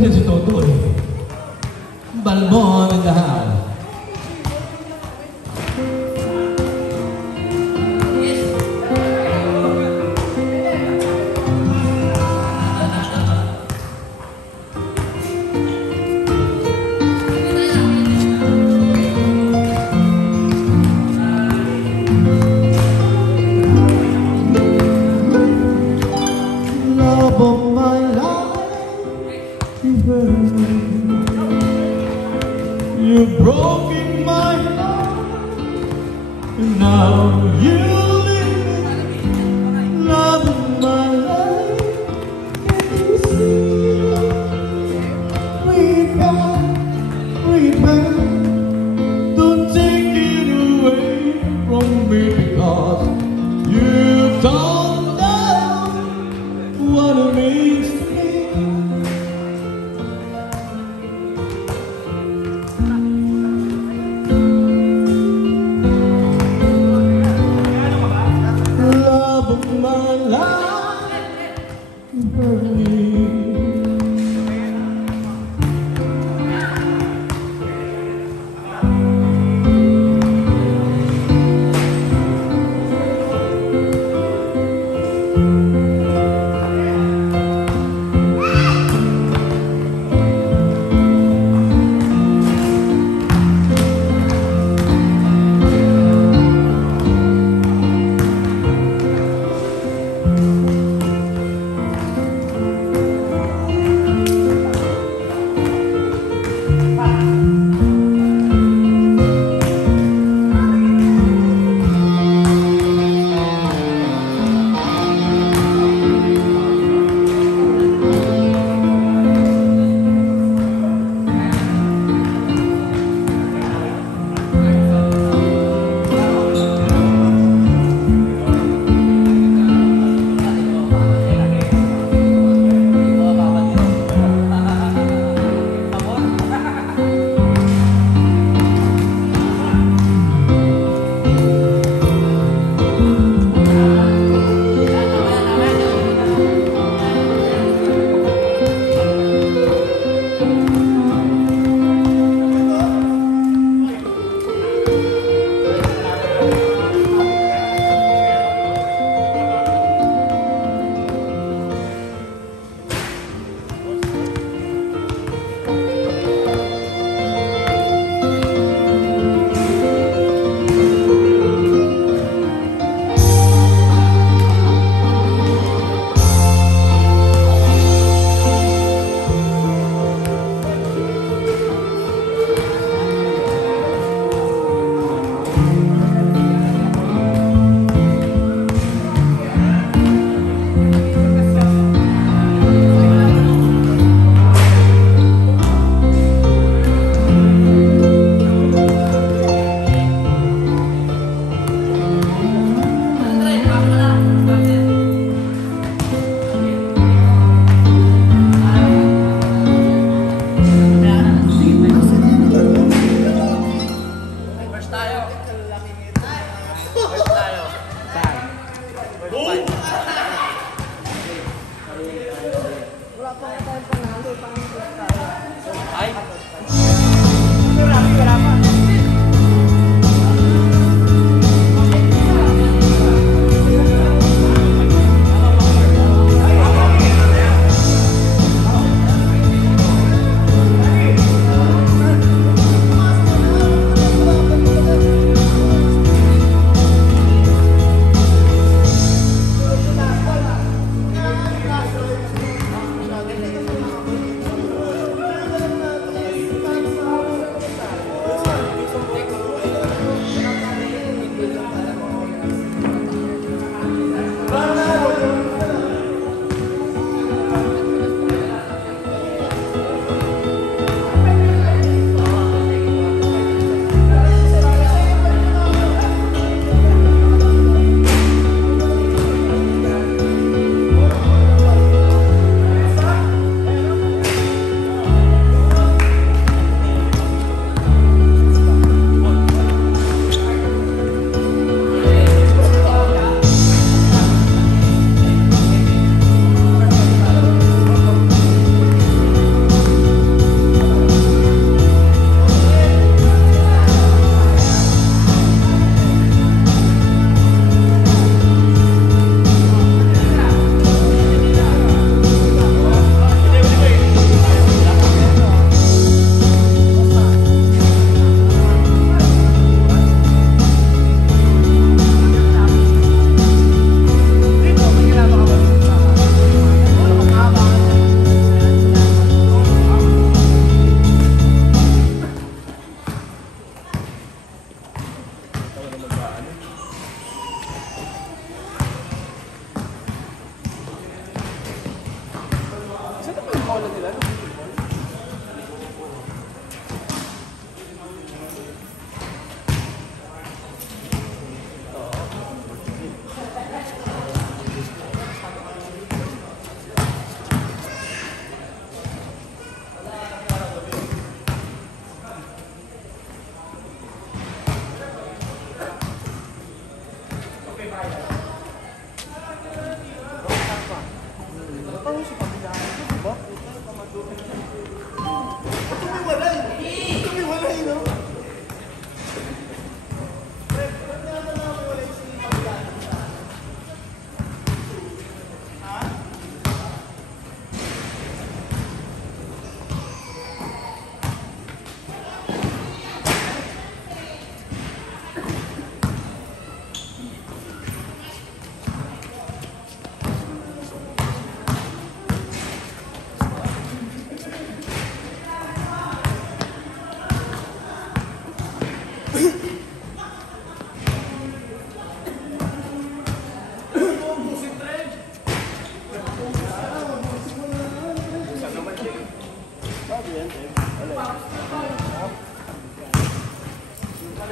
din si Toto eh. Balbon in the house. Love of my life, you've broken my heart, and now you live. Love of my life, can you see? Sweet back, don't take it away from me, because you've done now what it means to me.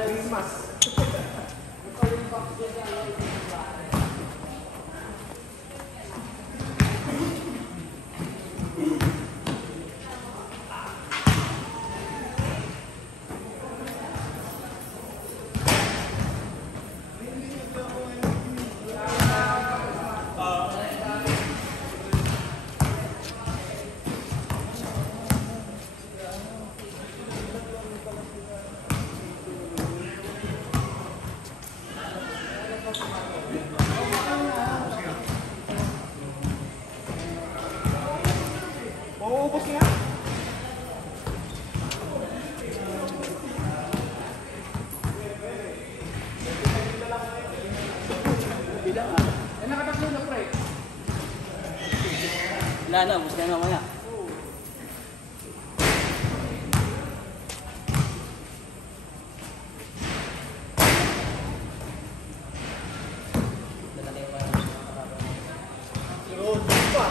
Christmas. Mauubos nga. Nakatatlo na pre. Wala na, ubos na mamaya. Si Roger pa.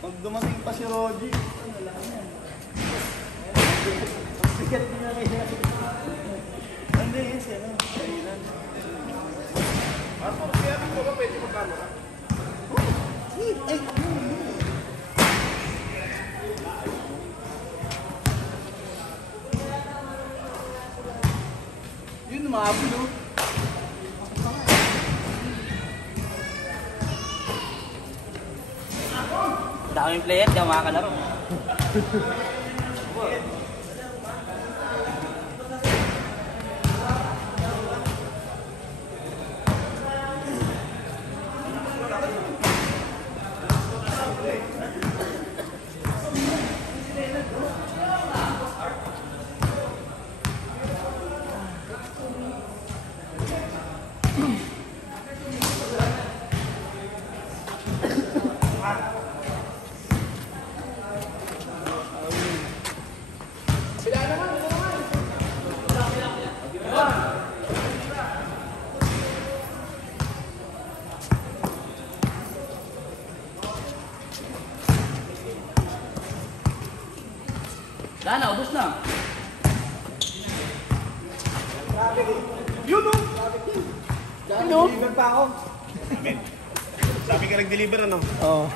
Pag dumating pa si Roger, wala na yan. Sikat din na rin. Hindi yun siya, no? Kailan. Kung siya ko ba pwede mag-camera? Ay, yun, maabot, no? Daming player, di ako makakalaro. Wala na, ubos na. Yun, no? Ano? Deliver pa ako. Sabi ka nag-deliver, ano? Oo.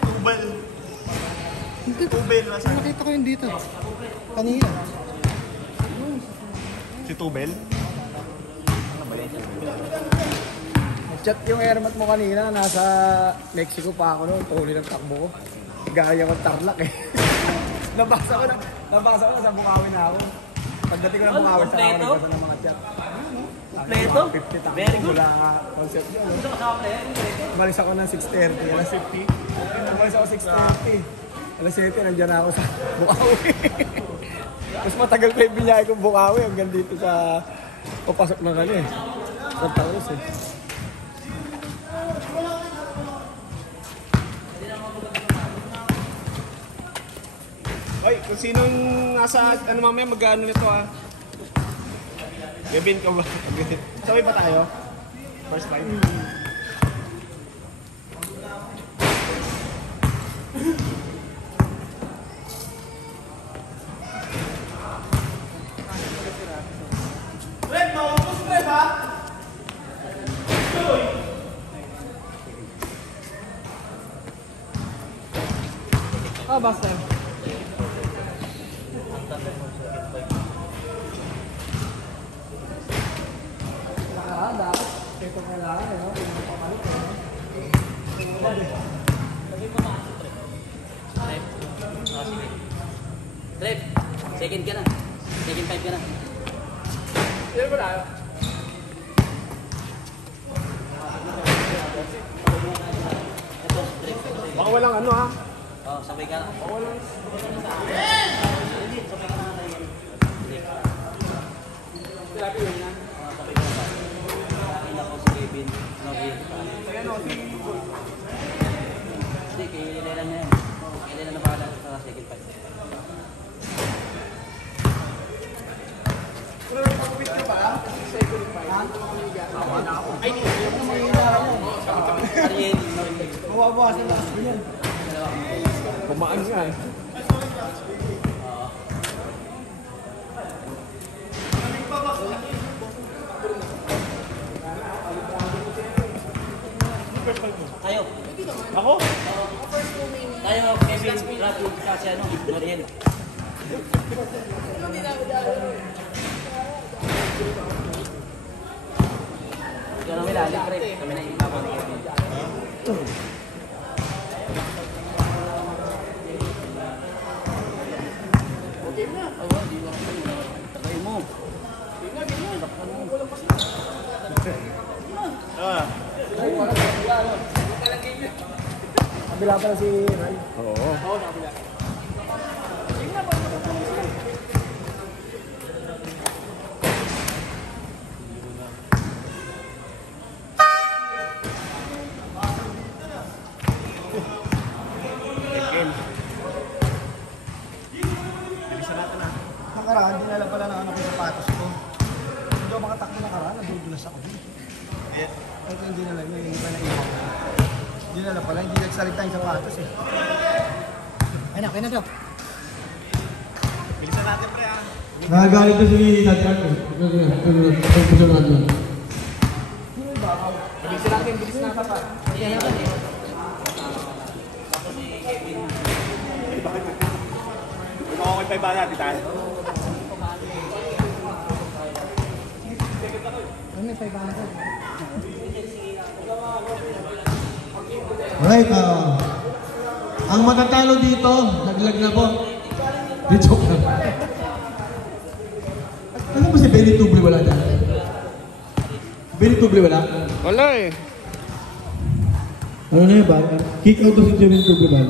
Tubel. Tubel, nasa? Nakita ko yun dito. Kanina. Si Tubel? Chat yung airmat mo kanina, nasa Mexico pa ako noon, tuloy ng takbo ko. Gaya ko Tarlac eh. nabasa ko na sa Bukawi na ako. Pagdating ko ng Bukawi sa ako, nagbasa ng mga chat. Kompleto? 50,000. Very good. Wala nga concept yun. Gusto ka sa player? Umalis ako ng 6:30. Alas 50. Umalis ako 6:30. Alas 7, nandiyan na ako sa Bukawi. Mas matagal pa yung binyay kong Bukawi hanggang dito sa papasok ng ano eh. Santa Cruz eh. Oy, kung sinong nasa, ano mamaya, mag-ano nito ah. Gabin ka ba? Sabay pa tayo? First time? Red, maubos Red ha? Ah, basta. Dapat ito kailangan eh, no? Pinapakalit eh. Sabi mo na si Trip. Trip. Oh, sige. Trip, second ka na. Second 5 ka na. Sino ba tayo? Ito, Trip. Baka walang ano ha? Oh, sabay ka na. Baka walang... Hindi, sabay ka na tayo. Sinabi yun na. Oh, sabay ka na. Kain ako si Kevin. Novia. Ayan o, si... Hindi, kay Leila na yan. Kay Leila na bahala sa second 5. Kung pag-quit ka ba? Second fight. Awa na ako. Ay, Ariel, Mawabawasan na kasi yan. kumaan nga eh. Ako? Tayo, Kevin, Rafi, kasi ano, Noriel. Ikaw na may pre. Kami na yung papa ni Kevin. Tagay mo. Ah. Kabila pala si Ray. Oo. Nakaraan, dinala pala ng anak ko yung sapatos ko. Hindi ako makatakbo nakaraan, nadudulas ako din. Kahit yung dinala niya, yung iba na iwan ko. Dinala pala, hindi nagsalita yung sapatos eh. Ay na daw. Bilisan natin, pre, ah. Nagagalit na si Nadyan. Puso natin. Bilis na pa. Ikaw ako kay 5 natin tayo. Ano may 500? Alright, ang matatalo dito, naglag na po. Di joke lang. Alam mo si Benny Tubre wala dyan? Benny Tubre wala? Wala eh. Ano na yun ba? Kick out to si Benny Tubre ba?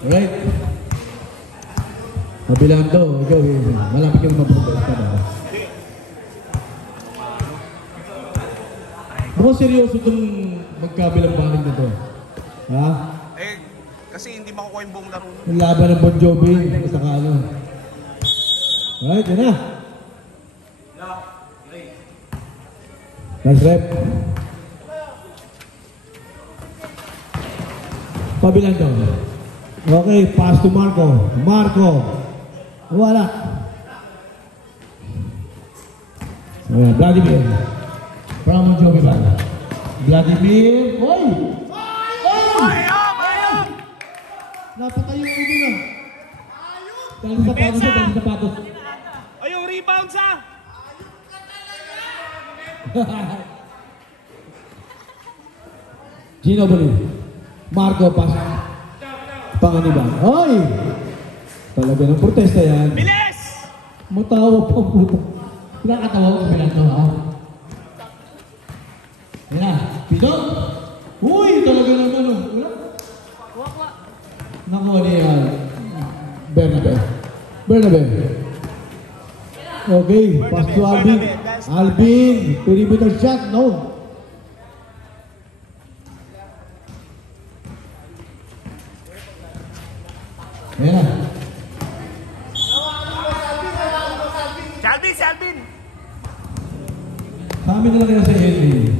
Alright. Mabilang to, ikaw eh. Malapit yung mabukas ka na. Mukhang seryoso itong magkabilang banig na to. Ha? Eh, kasi hindi makukuha yung buong laro. Yung laban ng Bon Jovi, at saka ano. Alright, yun na. Last rep. Pabilang daw. Okay, pass to Marco. Marco. Wala. Ayan, Vladimir. From Bon Jovi ba? Vladimir. Oy! Oy! Napatayo ko din ah. Dali sapatos na, dali sapatos. Ay, yung rebound sa! Gino Bolin. Marco pas. Panganiban. Oy! Talaga ng protesta yan. Bilis! Matawa pa puto. Pinakatawa ko bilang to ha. Yan na. Pidot! Uy! Talaga ng ano. Wala? Nakuha niya. Bernabe. Okay. Pass to Alvin. Alvin. Perimeter shot. No. Yan na. Si Alvin! Sa amin na lang yan sa Henry.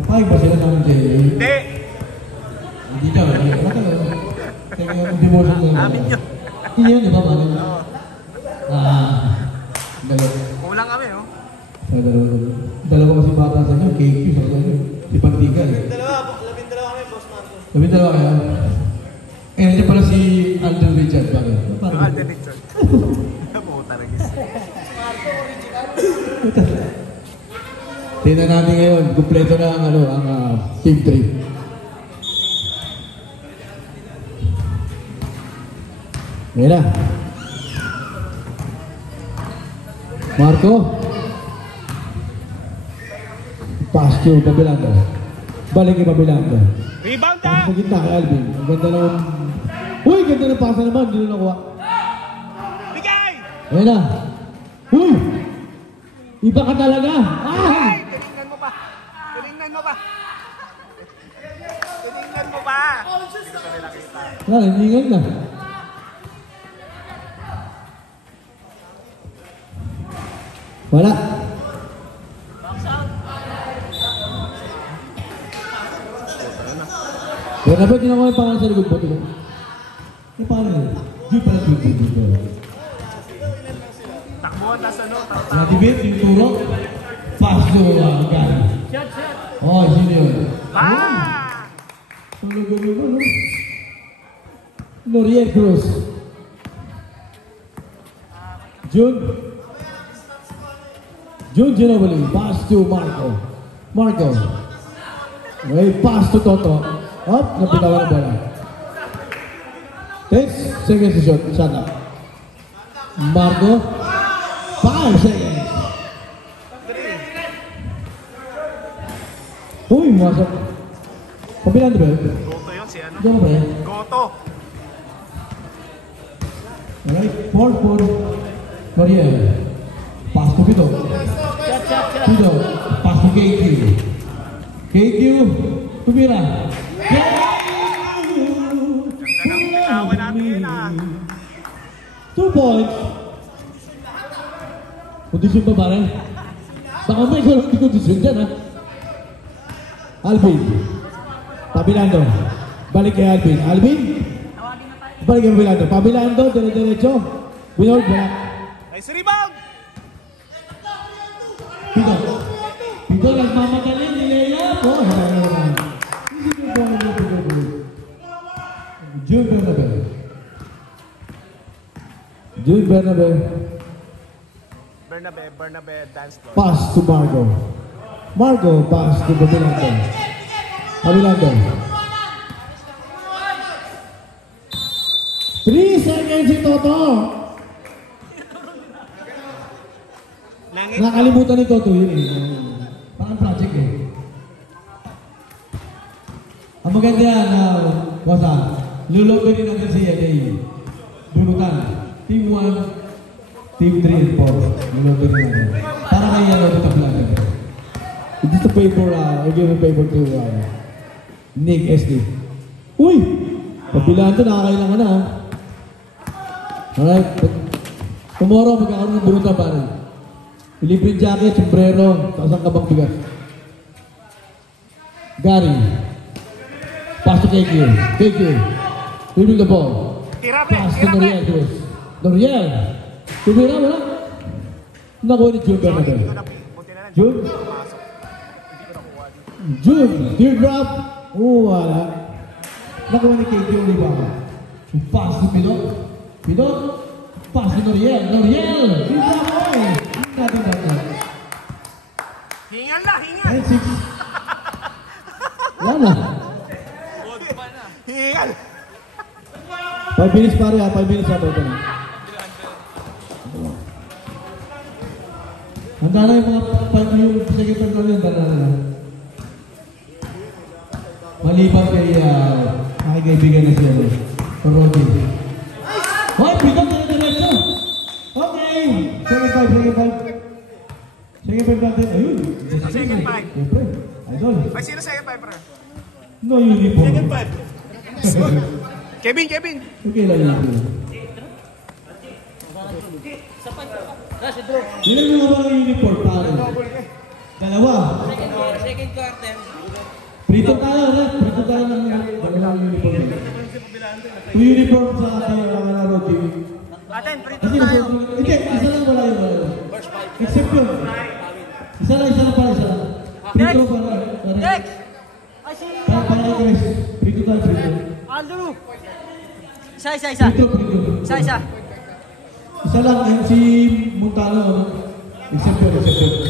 Apay ba sila namin sa Henry? Hindi! Hindi daw. Teka, hindi mo sa mga. Amin yun. Hindi yun, di ba? Oo. Dalawa. Kulang kami, oh. Dalawa kasi bata sa inyo. KQ sa inyo. Si Pantiga eh. 12 kami, boss Marco. 12 kaya? Eh, nandiyan pala si Alden Richard. Bakit? Yung Alden Richard. Puta na gis. Tingnan natin ngayon. Kumpleto na ang, Team 3. Ngayon na. Marco. Pass to Pabilando. Balik kay Pabilando. Rebound Pass ah! sa gitna kay Alvin. Ang ganda ng... Uy! Ganda ng pasa naman. Hindi na nakuha. Bigay! Ngayon na. Uy! Iba ka talaga. Ah! Tinignan mo pa! Tinignan mo pa! Tinignan mo pa! Hindi ko nila kita. Hiningan na. Wala. Wala ba din ako yung pangalan sa likod po? Yung pangalan yun? Yung pala dito. Takbuhan na sa no. Vladimir, yung turo. Pass to Gary. Shot! Oh, sino yun? Talaga naman, no? Noriel Cruz. June Ginobili. Pass to Marco. Marco. Okay, pass to Toto. Up, napitawan na bola. 10 seconds to shot. Shut up. Marco. 5 seconds. Uy, masok. Kabilang ba? Goto yun si ano? Diyan ba yan? Goto. Alright, 4-4. Noriel. Pass to Pito. Pito. Pass to KQ. KQ. Tumira. Ganda ng bitawan natin yun ah. 2 points. Kondisyon pa ba rin? Baka may di kondisyon dyan ha. Alvin. Pabilando. Balik kay Alvin. Alvin. Balik kay Pabilando. Pabilando. Dire-diretso. Winold. Wala. Nice rebound! Pito. Pito nagmamadali ni Leia. Oh, June Bernabe. June Bernabe. Bernabe, dance floor. Pass to Margo. Margo pass to Pabilando. Pabilando. 3 seconds si Toto. Nakalimutan ni Toto yun eh. Parang project eh. Ang maganda yan, wasa, luluto rin natin si LA. Bunutan. Team 1, Team 3 and 4. Luluto rin natin. Para kay Yellow to Tablagan. Just a favor, I give a favor to Nick SD. Uy! Pabilaan ito, nakakailangan na. Alright. Tomorrow, magkakaroon ng bunutan pa rin. Libreng jacket, sombrero, kasang kabang bigas. Gary. Pass to KQ. KQ. Dribbling the ball. Pass to Noriel Cruz. Noriel. Tumira mo na. Nakuha ni June Bernabe. June. June. Teardrop. Wala. Nakuha ni KQ. Pass to Pinot. Pinot. Pass to Noriel. Noriel. Teardrop. Hingal na, hingal! 9-6. Wala. Hingal! 5 minutes pare ha, 5 minutes ha, ito na. Handa na yung mga yung second na rin, handa na. Maliban kay aking kaibigan na siya, Roddy. Hoy, bigot na diretso! Okay! Second 5. Second 5 natin, ayun. Second 5. Siyempre, idol. Ay, sino second 5, bro? No uniform. Second 5. Kevin! Okay lang yun. Ilan mo ba ang uniform, pare? Dalawa. Second quarter. Prito tayo, ha? Prito tayo ng dalawang uniform. 2 uniform sa ating mga Roddy. Aten, prito Kasi tayo. hindi, isa lang wala yung wala. Except yun. Isa lang pala, isa lang. Prito para. Next! Para kay Chris. Prito tayo, prito. Aldo! Isa. Prito. Isa. Isa lang, si Montano, ano? Except yun.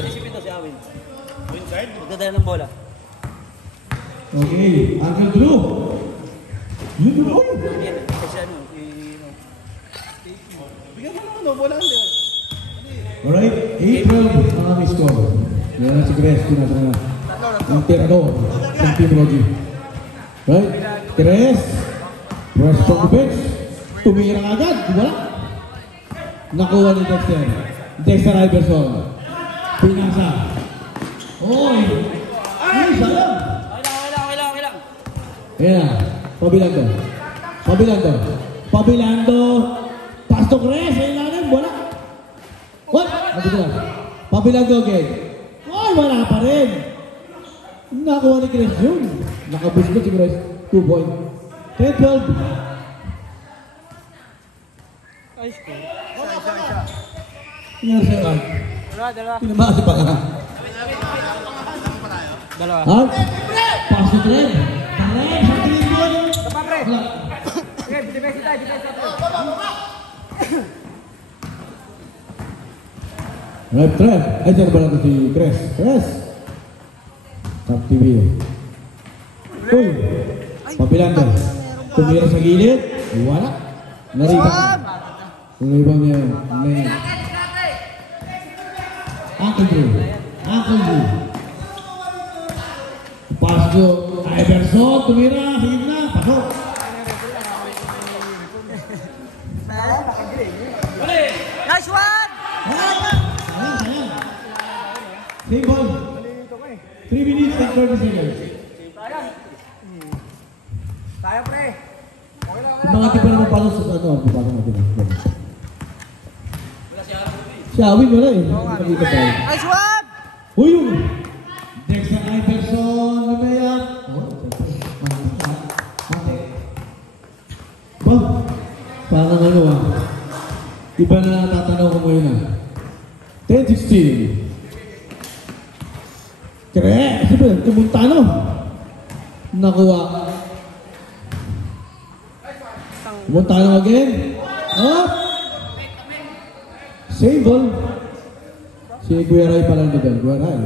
Isipin to si Awin. Magdadala ng bola. Okay, Uncle Drew. Yun, Drew. Kasi ano, Bigyan mo naman, bola hindi. Alright, 8-12 ang aming score. Yan na si Chris, pinasa na. Ang tirador ng Team Roddy. Right, Chris. Press from the bench. Tumira agad, di ba? Nakuha ni Dexter. Dexter Iverson. Pinasa. Oy! Ay, sayang! Okay lang. Ayan na, Pabilando. Pass to Chris, ilalim, wala. What? Nandito na. Pabilando again. Ay, wala pa rin. Nakuha ni Chris yun. Nakabus ko si Chris. 2 point. 10-12. Ice cream. Nangyari sa'yo, Art. Dala. Pinamasi pa ka. Dalawa. Out. Pass to Treb. Treb sa tingin. Tapa, pre. Wala. Sige, defense tayo, defense tayo. Right, Treb. Ay, dyan ba natin si Chris? Chris. Top TV. Uy. Papilando. Tumira sa gilid. Wala. Naribang. Naribang niya. Uncle Drew. Uncle Drew. Pass to Iverson. Tumira. Sa gitna. Pasok. Nice one! Sayang. Same ball. 3 minutes and 30 seconds. Tayo, pre. Okay lang, Yung mga tipa naman palo sa ano, pupasok natin. Si Awin wala eh. Nakita tayo. Nice one! Uy yung! Dexter Iverson, Lumea. Ba? Parang ano ah. Iba na natatanaw ko ngayon ah. 10-16. Kere! Sabi, Tumuntano. Nakuha. Tumuntano again. Up! Same ball. Si Kuya Ray pala nito. Kuya Ray.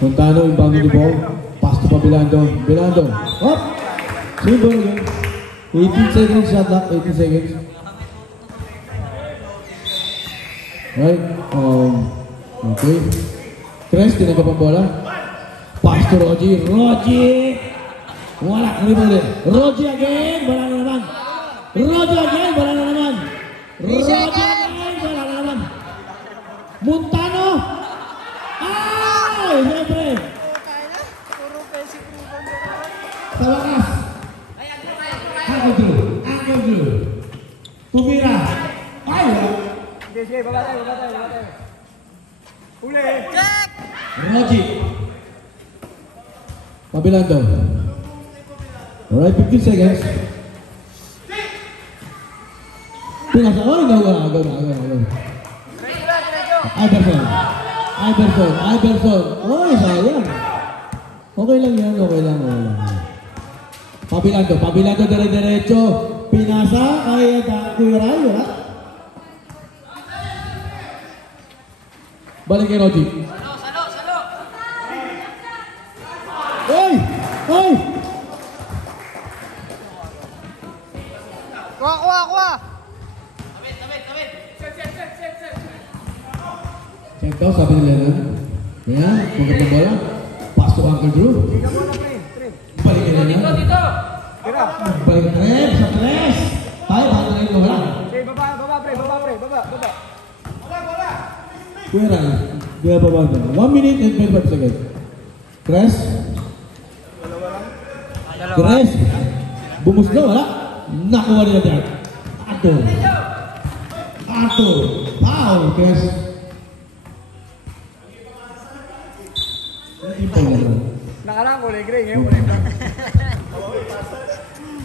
Montano inbound the ball. Pass to Pabilando. Bilando. Up! Same ball again. 18 seconds shot clock. 18 seconds. Right. Okay. Tres, tinagap ang bola. Pass to Rogi. Rogi! Wala. Rebound. Rogi again. Wala na naman. Rogi again. Wala na naman. Rogi again. Wala na naman. Montano! Ay! Siyempre! Sa wakas. Uncle Drew. Uncle Drew. Tumira. Ay! Sige, sige, baba tayo, baba tayo, baba tayo. Huli! Rogi. Pabilando. Alright, 15 seconds. Pinasa. Oh, nawa. Agaw. Iverson. Oh, sayang. Okay lang yan, okay lang. Pabilando, dire-diretso. Pinasa, kaya Kuya Ray, wala? Balik kay Rogi. Salo! Hoy! Kuha! Check daw, sabi nila na. Yan, magandang bola. Pass to Uncle Drew. Higa muna, pre. Tre. Balik nila na. Tira. Balik na Treb sa tres. Tayo, balik na rin wala. Sige, baba, pre. Baba. Kuya Ray, kuya baba na. 1 minute and 25 seconds. Tres. Tres. Bumuslo, wala. Nakuha nila dyan. Arthur. Foul, Tres. Nakaraan kulay gray, ngayon kulay black.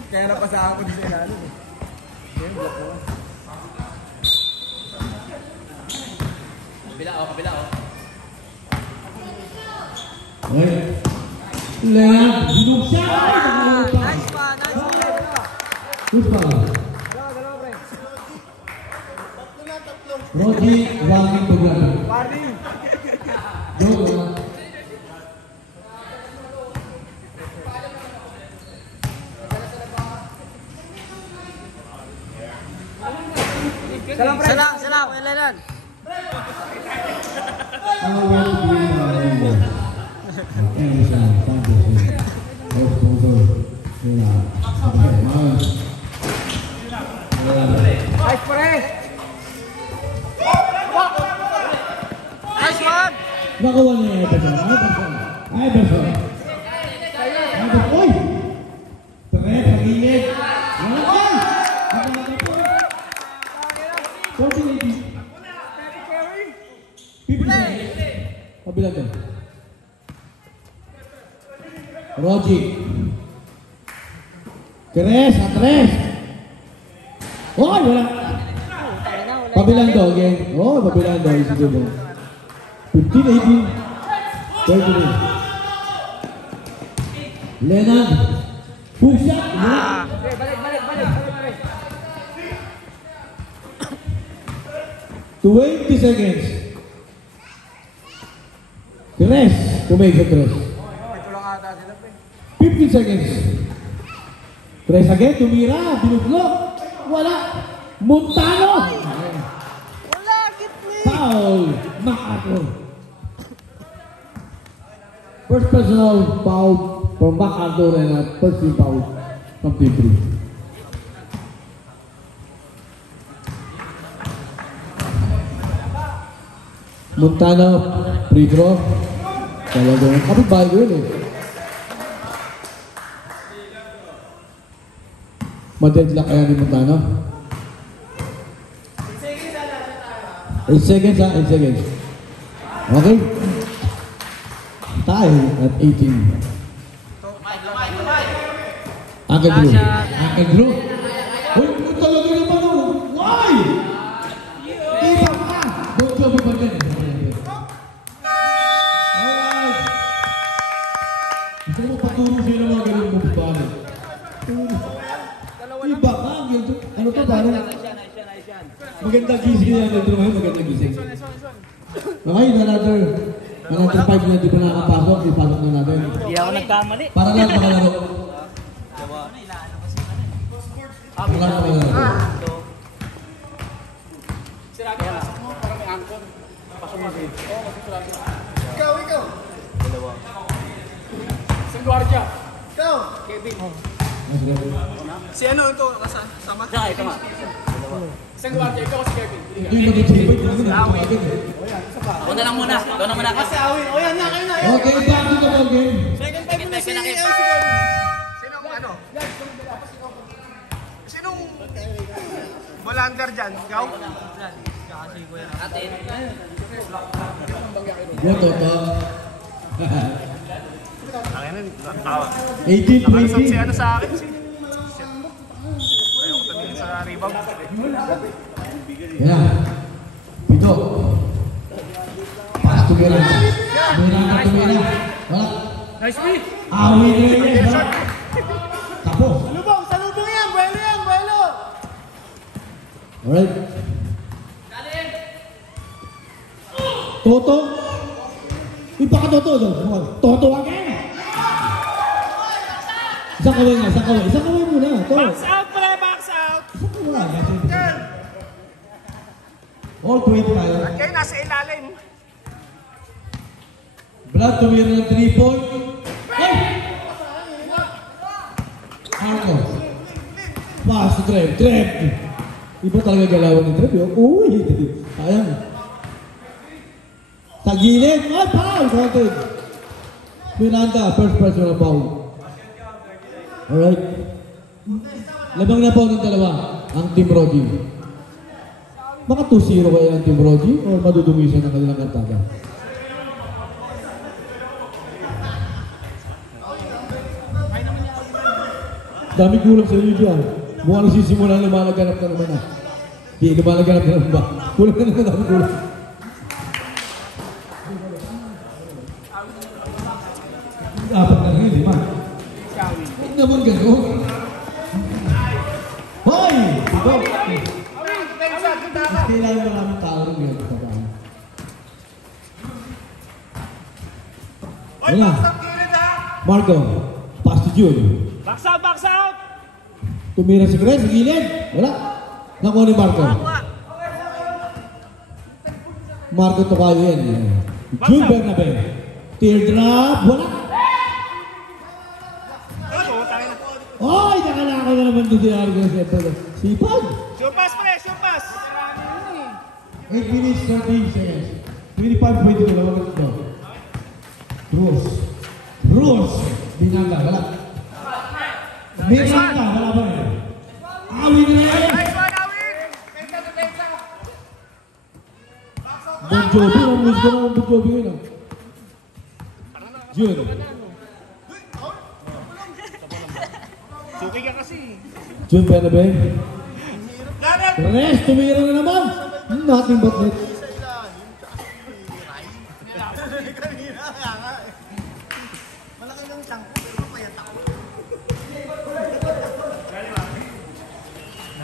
Kaya napasaan ko din sa ilalim. Ngayon, black naman. Kabila. Okay. Leon, hidup siya! Nice one! Who's pa? Dalawa, pre. Rogi, walking to ground. Warning! Go. Salam, pre. Salam! Kailan? Nice, pre. Nice one! Nakuha niya Iverson. Oy! Treb, pag-init. Oy! Pabilang doon. Rogi. Tres. wala. Pabilang daw, again. Oh, pabilang daw. Isi daw. 15, 18. 33. Leonard. Pusha. Balik. 20 seconds. Tres. Tumig sa tres. Ito lang ata sila pa 15 seconds. Tres again. Tumira. Binuglok. Wala. Montano. Wala, gitli! Foul. MacArthur. First personal foul for MacArthur and a first team foul from team 3. Montano, free throw. Talagang kapit-bahay ko yun eh. Madeadlock kaya ni Montano. 8 seconds ha, 8 seconds. Okay. Tie at 18. Uncle Drew. Uncle Drew. Uy, talaga naman o. Why? Iba ka. Don't go ba din. Alright. Gusto mo paturo sila mga ganun mo ba? Iba ka. Ano to ba? Magandang gising yan. Magandang gising. Okay, another 5 na di pa nakapasok. Ipasok na natin. Hindi ako nagkamali. Para lang makalaro. Para lang makalaro. Ikaw! Isang gwardiya. Ikaw! Kevin. Si ano ito? Sama? Saka, ito nga. Isang gwardiya, ikaw si Kevin. Hindi mag-i-chipit. Ako na lang muna. Ikaw na muna. Kasi awin. O yan na, kayo na. Okay, back to the ball game. Second time mo na si Pinakip. si Kevin. Sinong ano? Sinong Malander dyan? Ikaw? Atin. Go, Toto. Tawa. 18, Nakalusot si 20. ano sa akin. Ayaw ko tumingin sa rebound. Yan. Pito. Pass to Mira. Mira ka tumira. Wala. Nice play! Awin na yan. Tapos. Salubong yan! Buelo yan! Buelo! Alright. Toto. Iba ka Toto. Toto again. Isang kaway nga. Isang kaway muna. Box out pala! Box out! Isang kaway. All 20 tayo. Kayo nasa ilalim. Vlad tumira ng 3-point. Hey! Arco. Pass to Trev. Iba talaga galawan ni Trev. Uy! Ayan. Sa gilid. Ay, foul! Counted. Miranda, first personal foul. Alright. Labang na foul ng dalawa. Ang Team Rogi. Baka 2-0 kaya ang Team Rogi o madudumisan ang kanilang kartada? Dami kulang sa inyo dyan. Mukhang nasisimula lumalaganap na naman ah. Di, lumalaganap na naman ba? Kulang na naman dami kulang. Apat na rin, lima. Huwag naman gano'n. Hoy! Ito! Mas kailangan maraming tao rin yun. Wala. Marco, pass to June. Box out! Box out! Tumira si Gres sa gilid. Wala. Nakuha ni Marco. Marco Tocayo yan. June Bernabe. Teardrop. Wala. Oy! Nakalako na naman doon si Argo. Sipag. Show pass! 8 minutes, 13 seconds. 25 point na lang ito. Rules. Binanda. Wala. Miranda. Wala ba rin? Awin na yan. Bon Jovi. Ang gusto na Bon Jovi yun ah. June. Suki ka kasi. June Bernabe. Ganun! Rest, tumira na naman. Nothing but net.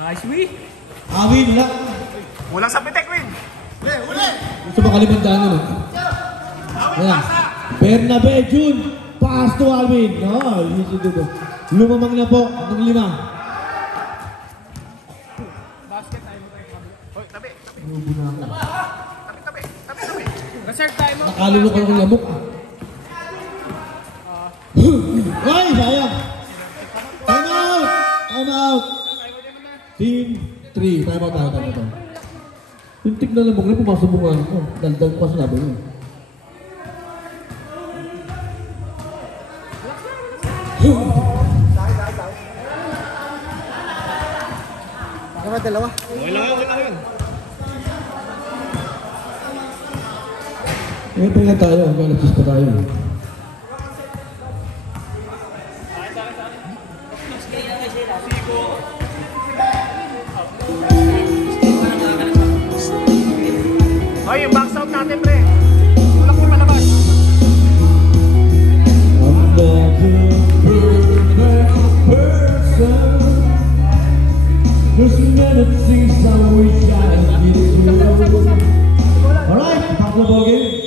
Nice, we. Awin, wala. Walang sa pitek, Win. Gusto makalimandaan nun. Ayan. Bernabe, Jun. Pass to Alvin. Oh, easy to do. Lumamang na po ng 5. Hoy, tabi. Reserve tayo mo. Nakalulok ako ng lamok. Ay, sayang. Time out! Time out! Team 3. Time out tayo. Yung tig na lamok na pumasok mo nga ako. Daldal pa sinabi mo. Ano ba, dalawa? Okay lang yun. Eh, pala tayo. Hanggang nagsis pa tayo. Hoy, yung box out natin, pre. Tulak mo palabas. I'm not a perfect person. There's many things I wish I could do. Alright, pass the ball game.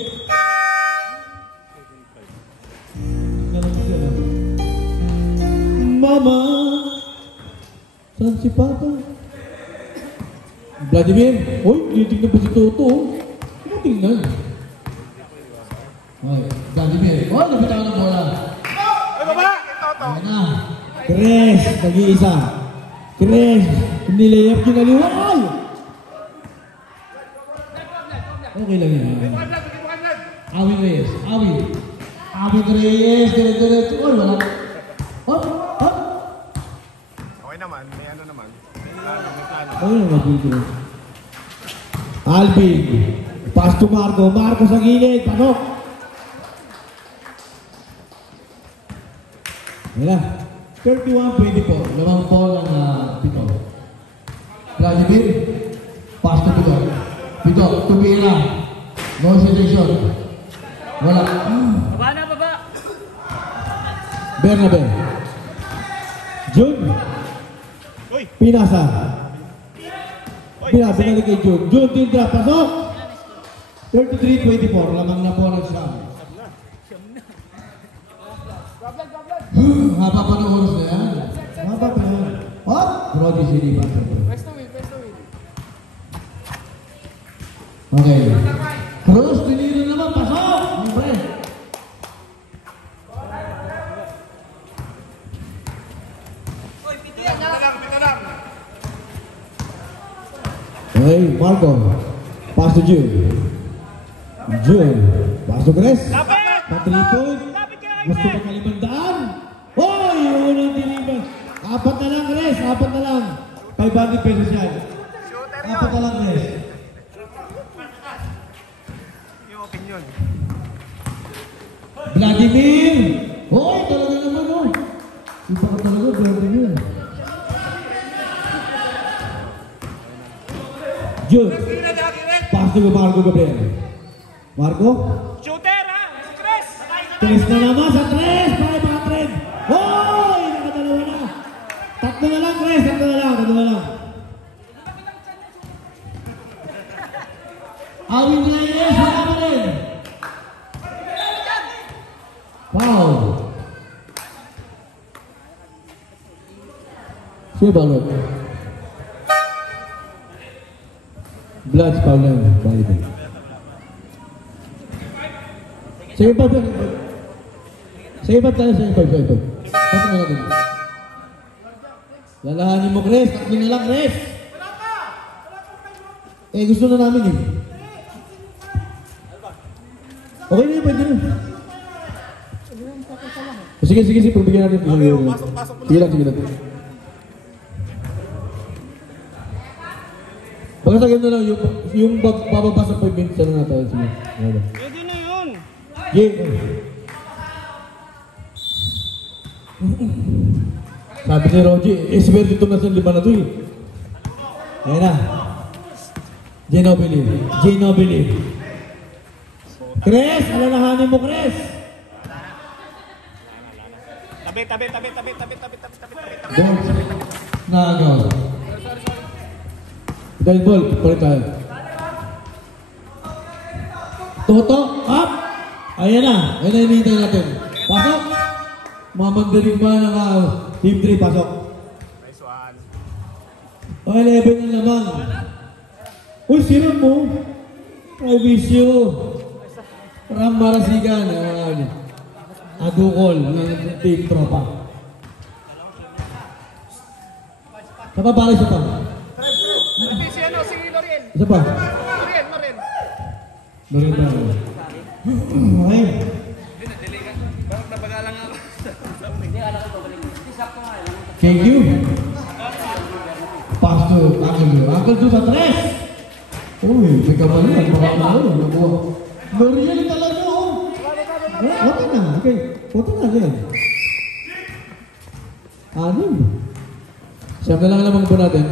Mama, saan si Papa? Vladimir, uy, titignan pa si Toto. Ano tingnan? Ay, Vladimir, oh, nabitawan ng bola. Ay, baba! Toto. Ayan na. Chris, nag-iisa. Chris, nilayap yung aliwal. Okay lang yan. Awin Reyes, Awin. Awin Reyes, dire-diretso. Oh, wala. Hop, hop. Okay naman, may ano naman. Ano yung mabito? Alvin. Pass to Marco. Marco sa gilid. Pasok. Ayan na. 31-24. Lamang ball ang Pito. Vladimir. Pass to Pito. Pito. Tupira. No hesitation. Wala. Baba na, baba. Bernabe. Jun. Uy! Pinasa. Binalik kay Jun. Jun, tindra. Pasok. 33-24. Lamang na po ng Siyam. Haba pa ng oras na yan. Haba pa yan. Hop! Brody City pa. Pwesto win. Okay. Cruz, tinira naman. Pasok! Siyempre. Pita lang. Okay, Marco. Pass to Jun. Jun. Pass to Chris. Lapit! Pa 3 point. Lapit ka, Gusto pa kalimandaan. Hoy! Unang deliver. 4 na lang, Chris. 4 na lang. 500 pesos yan. Shooter 4 yun. na lang, Chris. Yung opinion. Vladimir! Hoy! Talaga naman, oh. Iba ka talaga, Vladimir. Jun. Pass to Marco Gabriel. Marco? Shooter, ha? Si Chris! Chris na naman sa 3! 500! Hoy! Nakadalawa na! Tatlo na lang, Chris! Tatlo na lang! Awin Reyes! Wala pa rin! Foul! Siya balot. Bloods foul lang. Volleyball. Sige pa. Sige pa tayo. Pasok na natin. Lalahanin mo, Chris. Tatlo na lang, Chris. Eh, gusto na namin eh. Okay na yun, pwede na. Sige, pagbigyan natin. Pasok. Sige lang. Baka sa ganda lang, yung bababa sa 5 minutes na tayo. Sige. Pwede na yun. Sabi ni Roger, swerte ito na sa 5 na to eh. Ayan na. Ginobili. Chris, alalahanin mo, Chris. Tabi. Ball. Nagaw. Dahil ball, palit tayo. Toto, up! Ayan na hinihintay natin. Pasok! Mamandaling ba ng Team 3, pasok. Nice one. 11 na naman. Uy, sino mo? I wish you. Ram Marasigan. Adukol ng Team Tropa. Sapa ba? Isa pa. Si Lorien. Isa pa. Lorien. Meron ba? Okay. Napagalang ako. Thank you. Pass to Uncle Do sa tres. Uy, may kabalian. Baka nakuha. Lorien talaga, oh. Wata na. Okay. Wata na din. Anim. Siyam na lang lamang po natin.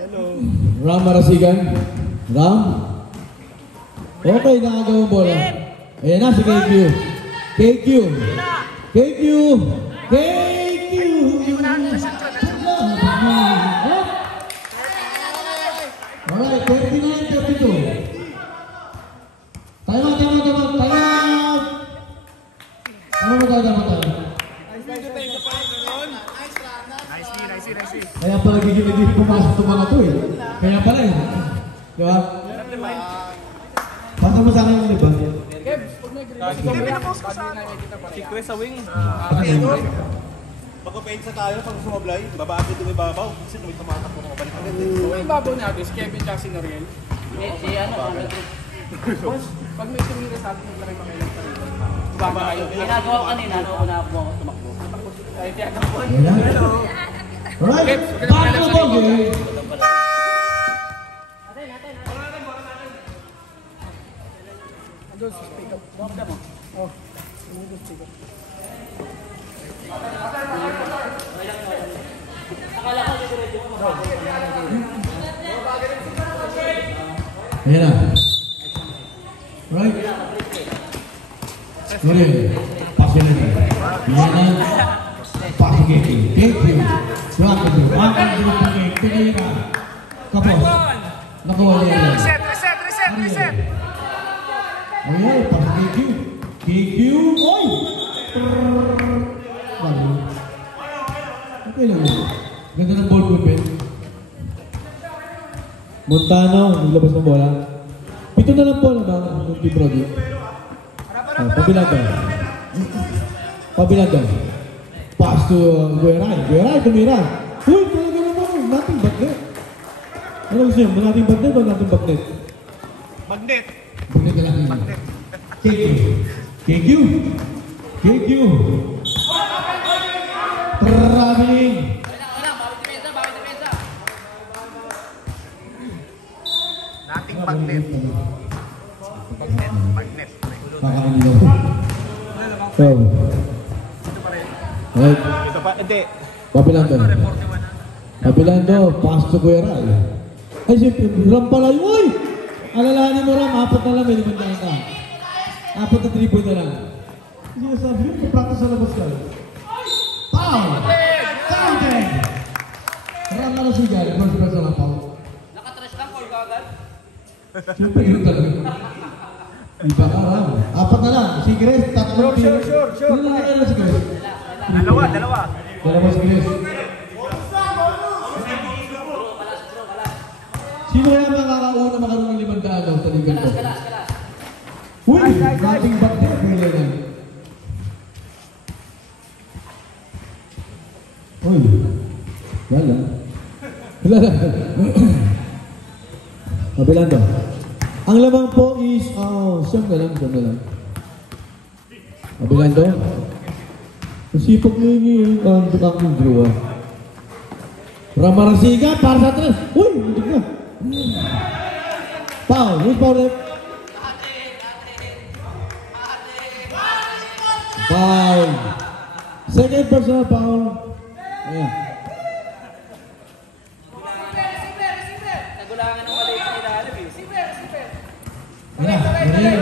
Hello. Ram Marasigan. Ram. Okay, nakagawang bola. Ayan na si KQ. KQ. Alright, 39-32. Time out. Ano mo tayo? Kaya pala gigilid pumasok ito mga to eh. Kaya pala eh. Di ba? Pasok mo sa akin yung liba. Si Chris sa wing. Pagka-pensa tayo, pag sumablay, babaan dito may babaw. Kasi may tumatak ko na mabalik agad. Yung babaw natin, si Kevin tsaka si Noriel. Pag may tumira sa atin, maglaki pa kayo. Baba kayo. Ginagawa ko kanina, una ako tumakbo. Ay, tiyaga po. Alright, back to the ball game. Andun sa speak up. Bukda mo. Oh, andun sa speak up. Akala ko diretso mo. Ayan na. Right. Ngayon, pasin na rin. Ayan na. Pasin getting. Thank you. Welcome to the game. Kapos. Nakuha niya yan. Reset. Ayan, pasin KQ. KQ. Oy! Okay lang yun. Ganda ng ball movement. Montano, naglabas ng bola. Pito na lang po naman ng Team Brody. Pabilang daw. Pass to Gueray, tumira. Uy, talaga naman. Nating bagnet. Ano gusto niyo? Nating bagnet o nating bagnet? Magnet. Bagnet na lang. KQ. Traveling. Nating magnet. Magnet. Kakain daw. So. Right. Ito pa, hindi. Pabilando, pass to Gueray. Ay, si Ram pala yun. Uy! Alalahanin mo Ram, 4 na lang, may 5 ka. 4 na 3 point na lang. Hindi sabi yun, practice sa labas ka. Foul! Counted! Ram na si Gary, first person na foul. Nakatrash lang, call ka agad. Siyempre yun talaga. Iba ka Ram. 4 na lang, si Grace, 3 team. Sure. Sino na lang si Grace? Dalawa. Dalawa si Grace. Sino yung makakauna makaroon ng 500 daw sa ligan ko? Kalas. Uy! Nating bagnet, kaya yan. Uy! Wala. Mabilan daw. Ang lamang po is, siyam na lang. Mabilan daw. Masipag mo yung dukang ng draw. Ramarasiga, para sa atin. Uy! Hindi ka. Foul. Who's foul left? Foul. Second personal foul. Ayan. Mira, Noriel.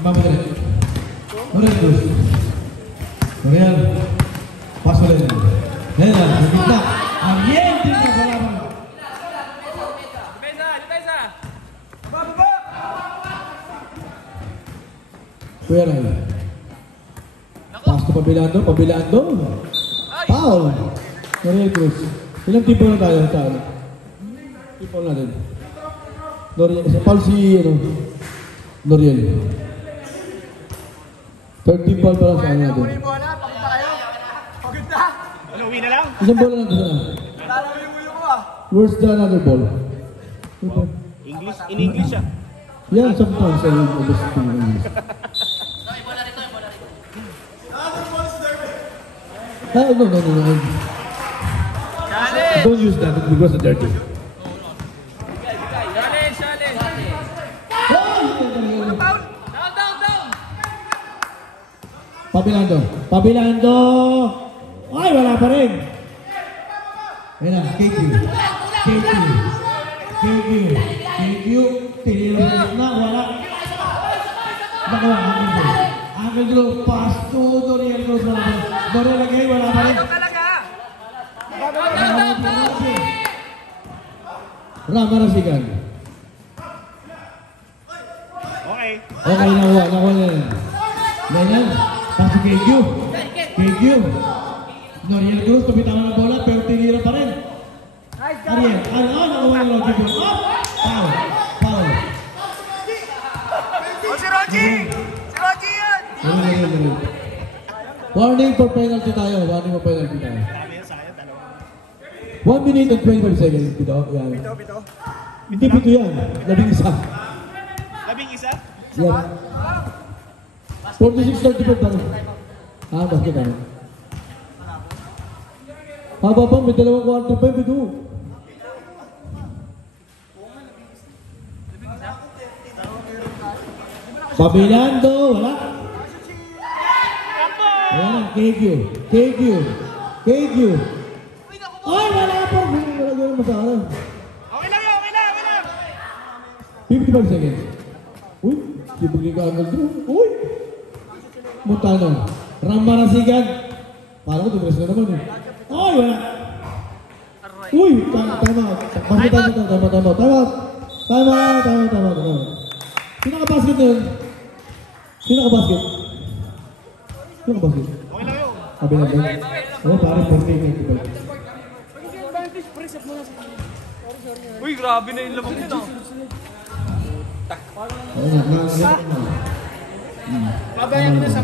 Vamos a ver. Noriel Cruz. Noriel. Paso ulit. Noriel, sa gitna. Ariel, di ka balaban. Kuya Ray. Pass to Pabilando. Foul. Noriel Cruz. Ilang tipo na tayo? Tipo natin. Noriel. Foul si, Noriel. 13 foul pa lang sa ano natin. Kunin mo na, pakita kayo. Pagod na. Ano, uwi na lang? Isang bola lang doon. Lalayo-uyo ko ah. Where's the another ball? English, in English siya. Yeah, sometimes I understand English. No. Don't use that because it's dirty. Pabilando! Ay, wala pa rin! Ayun na, KQ. Tinilong na, wala. Nakawa, Angel Drew, pass to Noriel Cruz. Noriel lagay, wala pa rin. Ramarasigan. Okay. Okay, nakuha na yan. Ganyan, pass to KQ. Noriel Cruz, tumitawan ng bola, pero tinira pa rin. Ariel, nakuha na Roger Cruz. Foul. Oh, si Roji yan. Warning for penalty tayo. Sabi yan, sayang, dalawa. 1 minute and 25 seconds. Pito, yan. Pito. Hindi pito yan. 11 isa. Labing isa? Yan. 46-35 pa rin. Basket tayo. Haba pa, may dalawang quarter pa. Pito. Pabilando, wala. Ayan, KQ. Ay, wala pa. Wala gawin masakala. Okay lang. 55 seconds. Uy, sibigay ka agad doon. Uy! Mutano. Ramarasigan. Parang ko, tigres na naman eh. Ay, wala. Uy, tama. Sino ka basket na yun? Okay lang yun. Sabi na ba? Oo, parang 40. Uy, grabe na yung lamang nito. Mabayan mo na 10.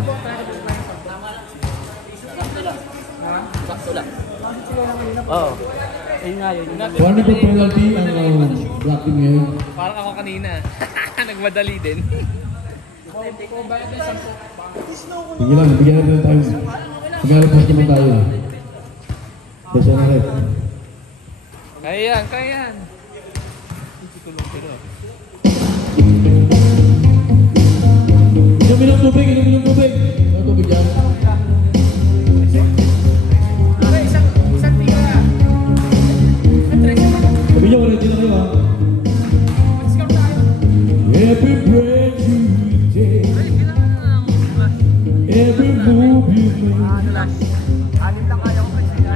Sakto lang. Oo. Ayun nga yun. Warning for penalty ang black team ngayon. Parang ako kanina. Nagmadali din. Sige lang, bigyan natin ng time. Mag-alapos naman tayo. Basta na rin. Kaya yan. Inumin ng tubig. Inumin ng tubig yan. Isang tira. Sabi niyo, ulit din na kayo ha. Every breath you take, every move you make,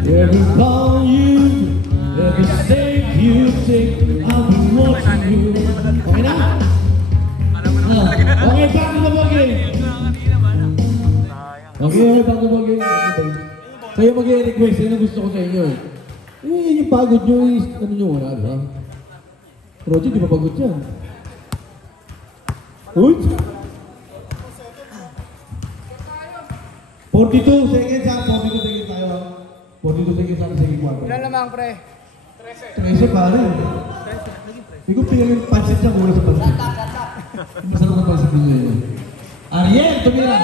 every call you do, every step you take, I'll be watching you. Okay na? Okay, back to the ball game. Okay, back to the ball game. Kayo mag-request, yun ang gusto ko sa inyo. Yun yung pagod nyo, ano nyo wala, di ba? Roger, di ba pagod yan? Uy! 42 seconds ha, 42 seconds tayo ha. 42 seconds sa second quarter. Ilan lamang, pre? 13 pare. Hindi ko pinag yung pansit niya mula sa pansit. Masarap na pansit niya yun. Ariel, tumira.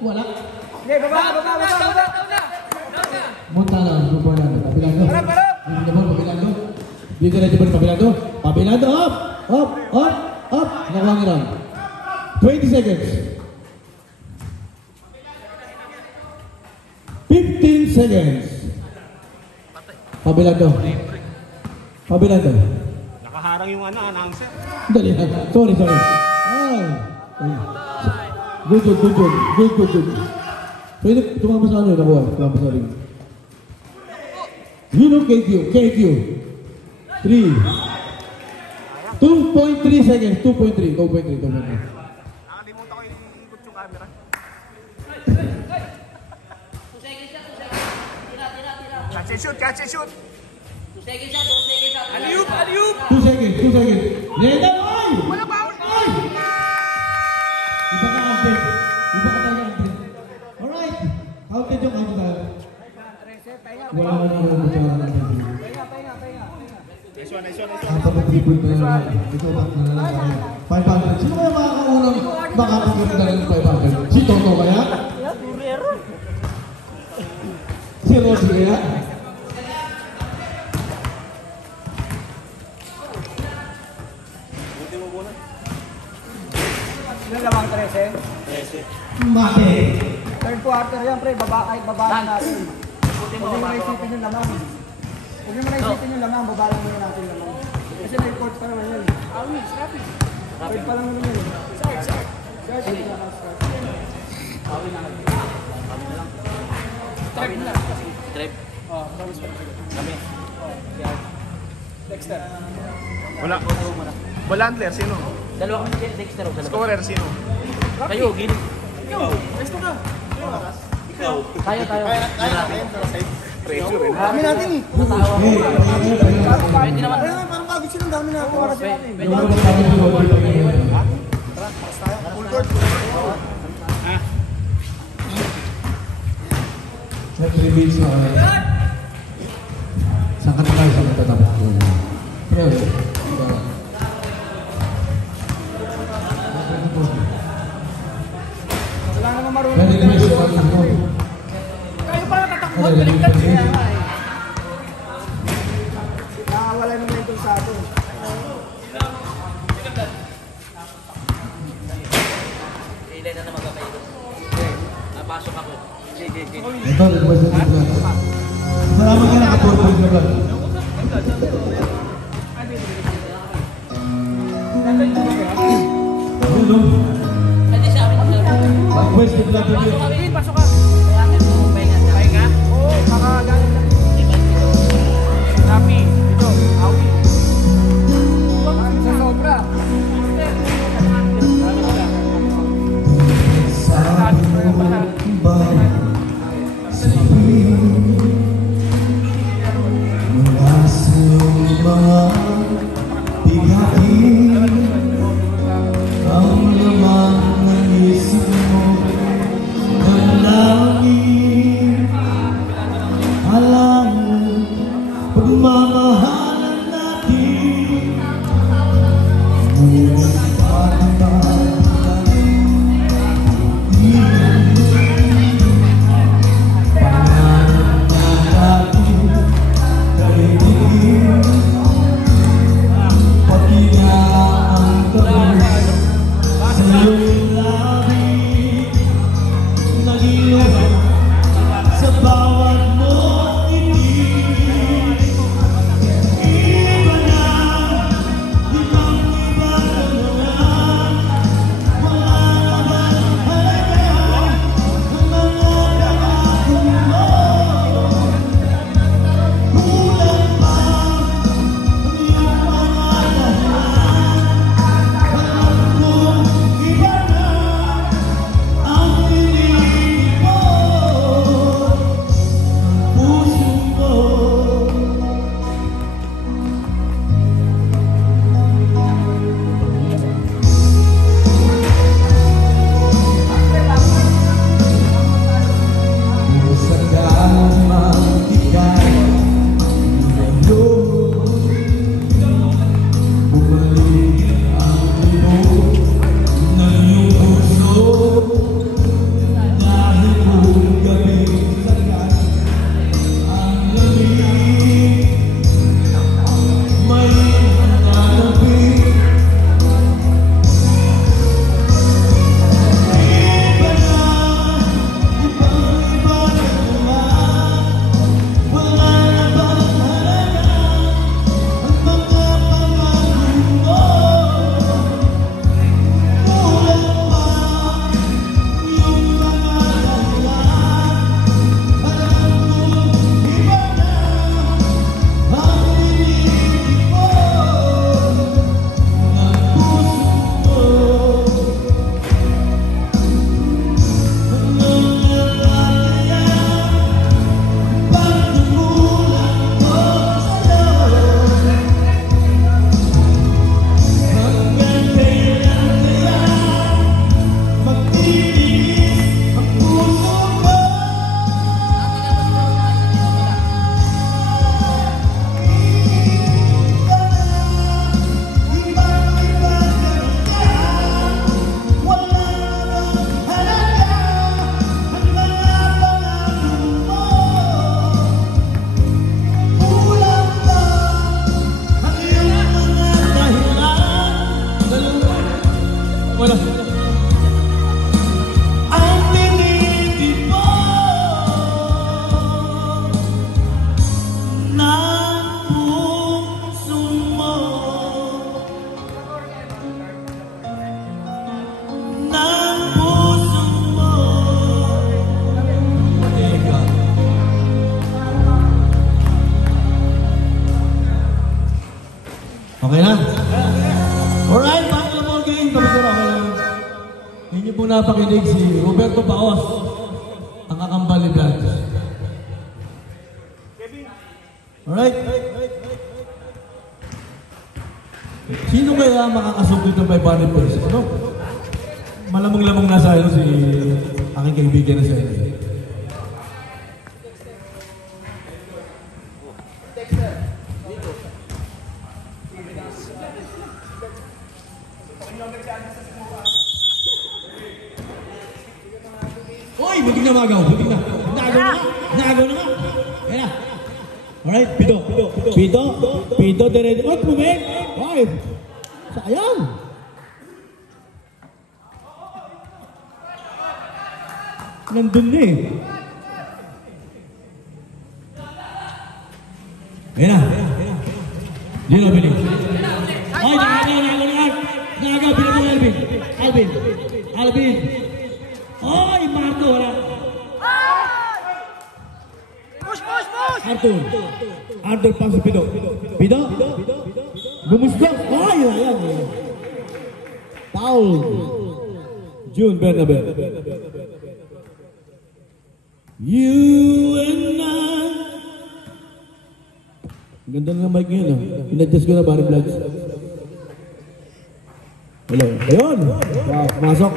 Wala. Hindi, baba. Munta na, super na. Pabilando. Hindi naman, pabilando. Dito na dito pabilando. Pabilando, up. Nakuha nila. 20 seconds. 15 seconds. Pabilando. Nakaharang yung announcer. Dali. Sorry. ball. Good. Pwede tumama sa ano yun, nakuha. Tumama sa ring. You know KQ. 3. 2.3 seconds. 2.3. Nakalimutan ko iikot yung camera. 2 seconds siya. Tira. Catch and shoot. 2 seconds siya. Alley-oop. 2 seconds. Leda, oy! Wala pa. Oy! Iba ka ante. Alright. Counted yung ano tayo. Wala na naman. Nice one. Kapag-tripod na naman. Ito ba na lang tayo? 500. Sino kaya makakaunang makakaganda ng 500? Si Toto kaya? Si Rossi kaya? Sino lamang 13? Mate. Third quarter yan, pre. Kahit babalan natin. Huwag nyo na isipin yung lamang. Babalan muna natin lamang. Kasi may court pa naman yun. Third pa lang naman yun. Start. Trip. Kami. Dexter. Wala antler, sino? Dalawa kami ni Dexter. Scorer, sino? Kayo, gilid. Tayo. Pressure eh. Dami natin eh. Natawa ko. Pwede naman. Parang kagod silang dami natin. Pwede Full court. Sa 3 minutes na saan ka na tayo sa matatapos ko? Pero, Wala naman marunong. pwede na yung sa mo. Kayo pala tatakbuhan, baliktad siya. Nakawala naman ito sa atin. Ilay na magkakailo. Napasok ako. Ito, request na dito. Salamat ka naka-4 point na vlog. Hello. Pwede siya amin. Request na vlog Pasok yun. kami. Pasok ka. Kaya kami mo pahinga. Oo, makagalit na. Rapi, ito, awi. Sa sobra. Sa bahay, sa piling, mula sa mga bigatin, ang laman ng isip mo, ng langit, alam mo, pagmamahalan natin, ngunit pagmamahalan sa bawat mong ibig, iba na, ibang iba na naman. bola. Ang tinitipo ng puso mo, ng puso mo. Teka. Okay na? Alright, basketball game. Tapos na, okay lang. Hindi po napakinig si Roberto Baos, ang kakambal ni Blanche. Alright? Sino kaya makakasugod ng 500 pesos? Ano? Malamang-lamang nasa si aking kaibigan na siya. Hoy, butik na magaw, butik na. Nagaw na nga. Nagaw na nga. Ayan na. Alright, Pito. Pito, diretso. Oy, pumik. Oy, sayang. Nandun na eh. Ayan na. Dino, Bini. Ay, nagaw, pinag mo Alvin. Oy, Marto, wala. Push! Arthur pang sa Pido. Bumusdok. Ay, ayan. Paul. June Bernabe. You and I. Ganda na ng mic ngayon, ah. In-adjust ko na parang vlogs. Hello. Ayun. Wow, pumasok.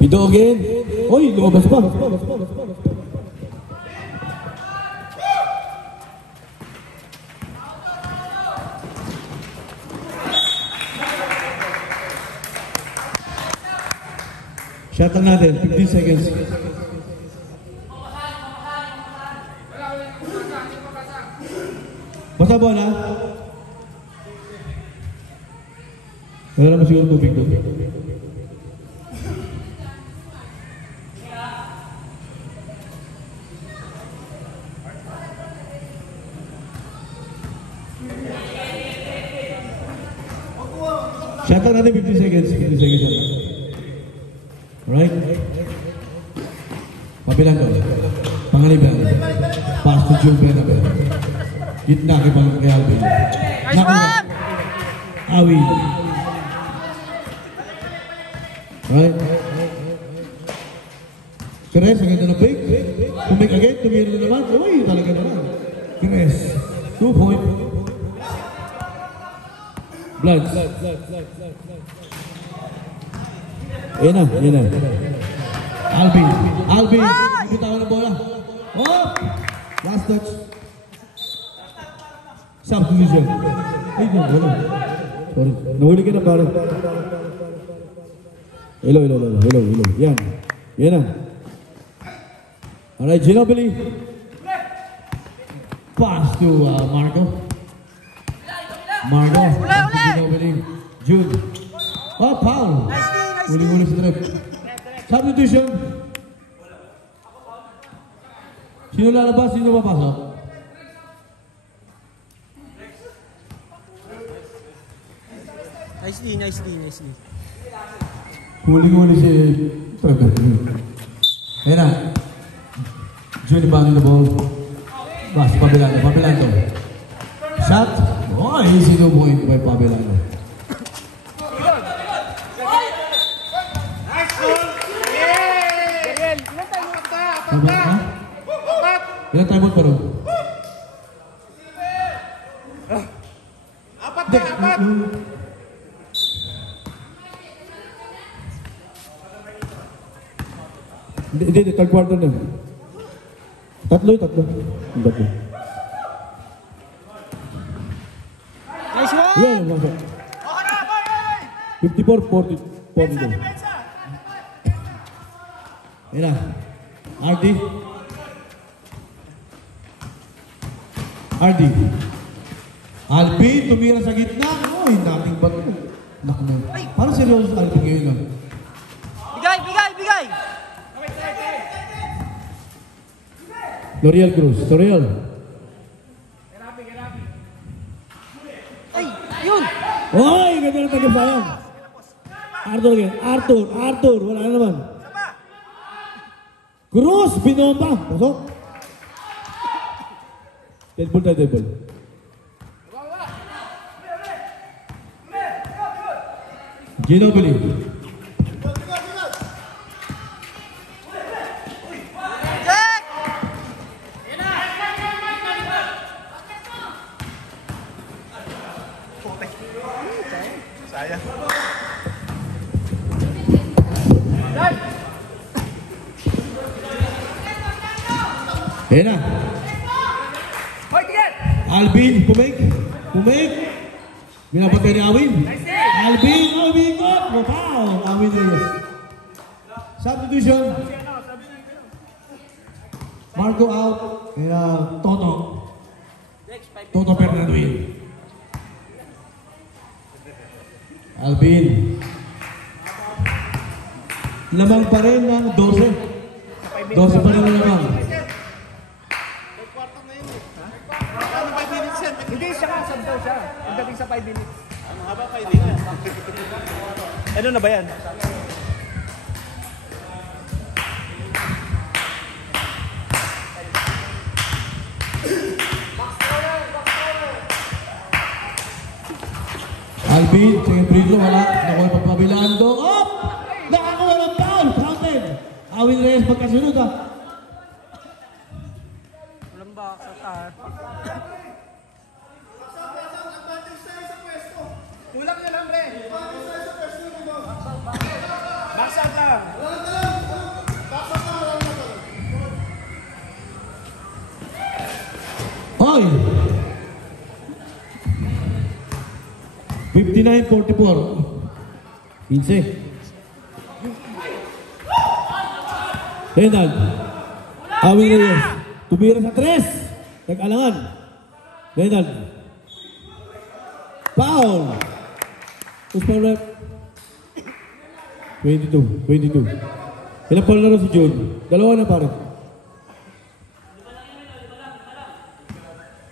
Pido again. Oy, lumabas pa. Shot lang natin, 15 seconds. Basta bola. Wala naman siguro tubig doon. Shot lang natin 15 seconds. 15 seconds lang. Alright? Pabilan doon. Pangaliban. Pass to June Benabe. Gitna kay Alvin. Nice one! Awi. Right? Keres, ang ganda ng pick. Pumik agad, tumira na naman. Uy, talaga naman. Keres. 2 point. Bloods. Ayan na. Alvin. Bitawan ng bola. Oh! Last touch. Substitution. Ay, wala. Sorry. Nahuli ka na pare. Hello. Yan na. Alright, Ginobili. Pass to Marco. Ginobili. Jude. Oh, Paul. Uli sa trip. Substitution. Sino lalabas? Sino papasok? Nicely. Huli si Trevor. Ayan na. June banging the ball. Bas, Pabilano. Shot. Oh, easy 2 point by Pabilano. Ilang time out pa rin? Apat! Hindi, third quarter na. Tatlo. Nice one! Yan, masok. 54-40. Ayan na. RD. RD. Alvin, tumira sa gitna. Uy, nating bato. Naku na. Parang seryoso sa Alvin ngayon lang. Bigay, bigay, bigay! L'Oreal Cruz. L'Oreal. Ay, yun! Oy, ganda ng tagapayang. Arthur again. Arthur. Wala na naman. Cruz, binomba. Pasok. Dead ball. Ginobili. Jack! Sayang. Ayan na. Alvin, pumake. Binapatay ni Awin. Alvin, go! Wow! Awin Reyes. Substitution. Marco out. Toto Fernando in. Alvin. Lamang pa rin ng 12. 12 pa rin ang lamang. Hindi siya ka, sab daw siya. Pagdating sa 5 minutes. Ano haba kayo din? Ano na ba yan? Alvin, second free throw, wala. Nakuha pa pabilando. Oh! Nakakuha ng foul! Counted! Awin Reyes, pagkasunod ha. Walang ba sa tar? Kulang na lang, pre. Basa ka. Hoy! 59-44. 15. Renald. Awin Reyes. Tumira sa 3. Nag-alangan. Renald. Foul! Who's foul rep? 22. Ilang foul na rin si June? Dalawa na pare.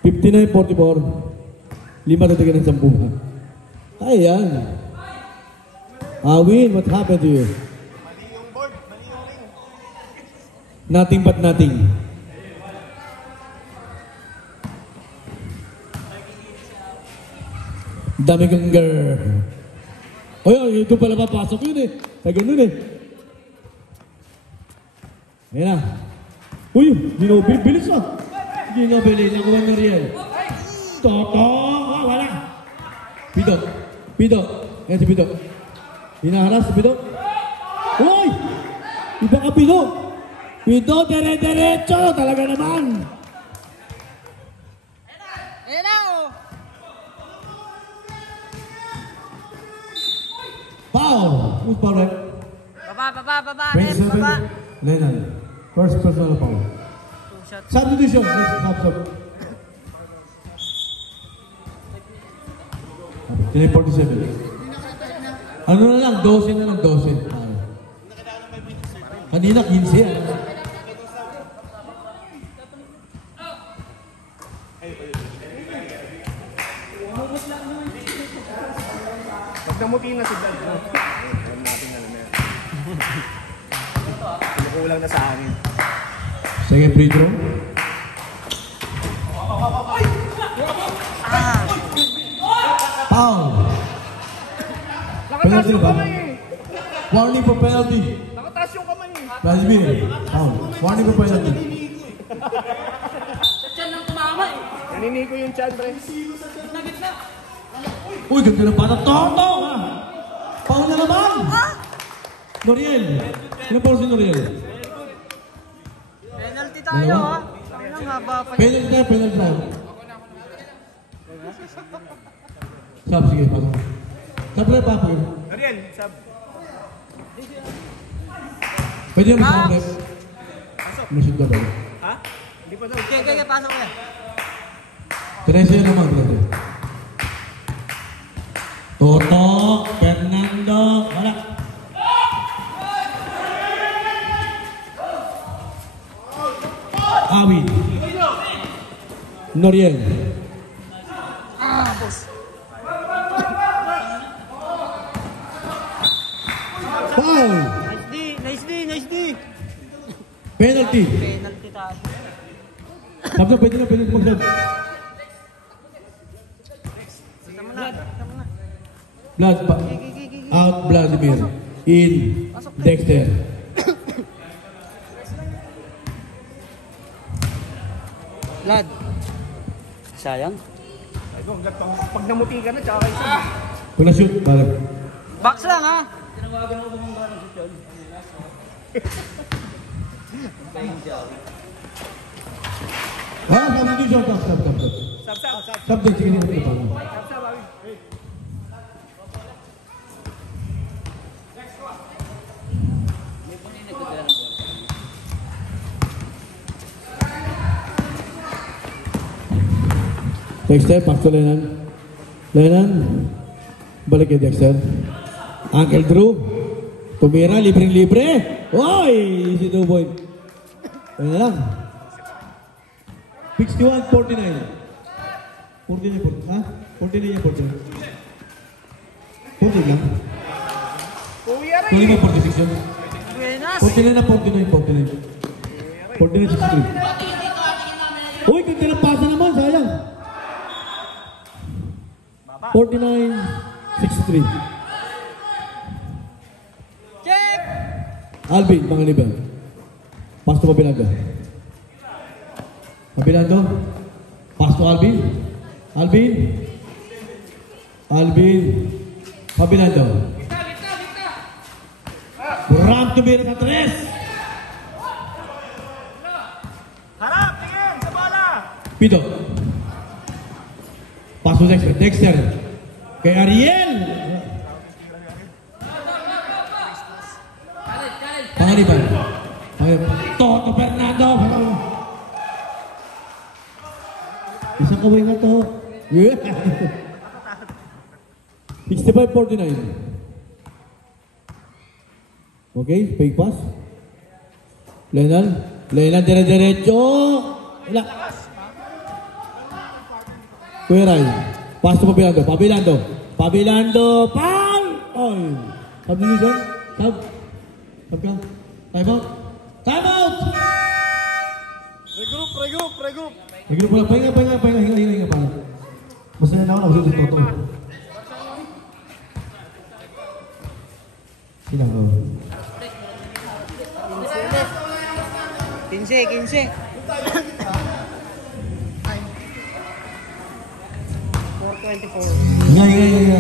59-44. 5 tatagal ng 10. Ayan. Awin, what happened to you? Mali yung board, mali yung ring. Nothing but nothing. Dami kang Oy, ito pala papasok yun eh. Sa ganun eh. Ayan na. Uy, bilis ah. Ginobili, nakuha na Riel. Toto, wala. Pido. Ayan si Pido. Hinaharas si Pido. Uy! Iba ka Pido. Pido, dire-diretso. Talaga naman. Ayan na, oh! Foul. Who's foul, right? Baba, Ren, baba! Lennon. First personal foul. 2 shots. Substitution. Stop. 347. Ano na lang, 12 na lang, 12. Kanina, 15. Pag namuti na si Dad, alam natin na yan. Kulang na sa amin. Second free throw. Foul. Penalty ba? Warning for penalty. Nakataas yung kamay eh. Vladimir. Foul. Warning for penalty. Sa tiyan ng tumama eh. Naniniko yung chan, pre. Gitna. Uy, ganda ng bata. Toto! Foul na naman! Noriel. Sino po si Noriel? Penalty tayo, ha? Ang haba pa yun. Penalty tayo. Sab, sige, pasok. Sab lang, papag. Ariel, sab. Pwede naman sa ref. Masud ka ba? Ha? Hindi pa daw. Okay, pasok mo yan. 13 naman, brother. Toto, Fernando, wala. Awin. Noriel. Foul. Nice D, nice D, nice D. Penalty. Penalty tayo. Sabda, pwede na mag-sub. Tama na, tama na. Blood, out Vladimir. In Dexter. Lad. Sayang. Ay, kung pag namuti ka na, tsaka kayo sa... Kung na-shoot, parang. Box lang ha. Sabi din siya, stop. Stop din, sige nito. Dexter, pass to Lenan. Lenan, balik kay Dexter. Uncle Drew, tumira, libreng-libre. Oy, easy 2 point. Ano lang. 61-49. 49, ha? 49 yan, 49. 40 lang. Uwi ara Kung ba 46 yun? Buenas. 49 na 49. 49-63. Uy, ganda ng pasa naman, sayang. 49-63. Check. Alvin, mga nibel. Pass to Pabilando. Pabilando. Pass to Alvin. Alvin. Pabilando. Ram to Bira sa 3. Harap, tingin, sa bola! Pito. Pass to Dexter. Dexter. Kay Ariel. Pangaliban. Toto Fernando. Isang kaway nga to. Yeah. 65-49. Okay, fake pass. Lenan, dire-diretso. Wala. Kuya Ray, pass to Pabilando. Pal! Oy! Subdivision. Sub ka. Time out. Regroup. Regroup lang. Pahinga. Hinga pala. Masaya na ako na ulit Toto. Sila ko. 15. 424. Hinga.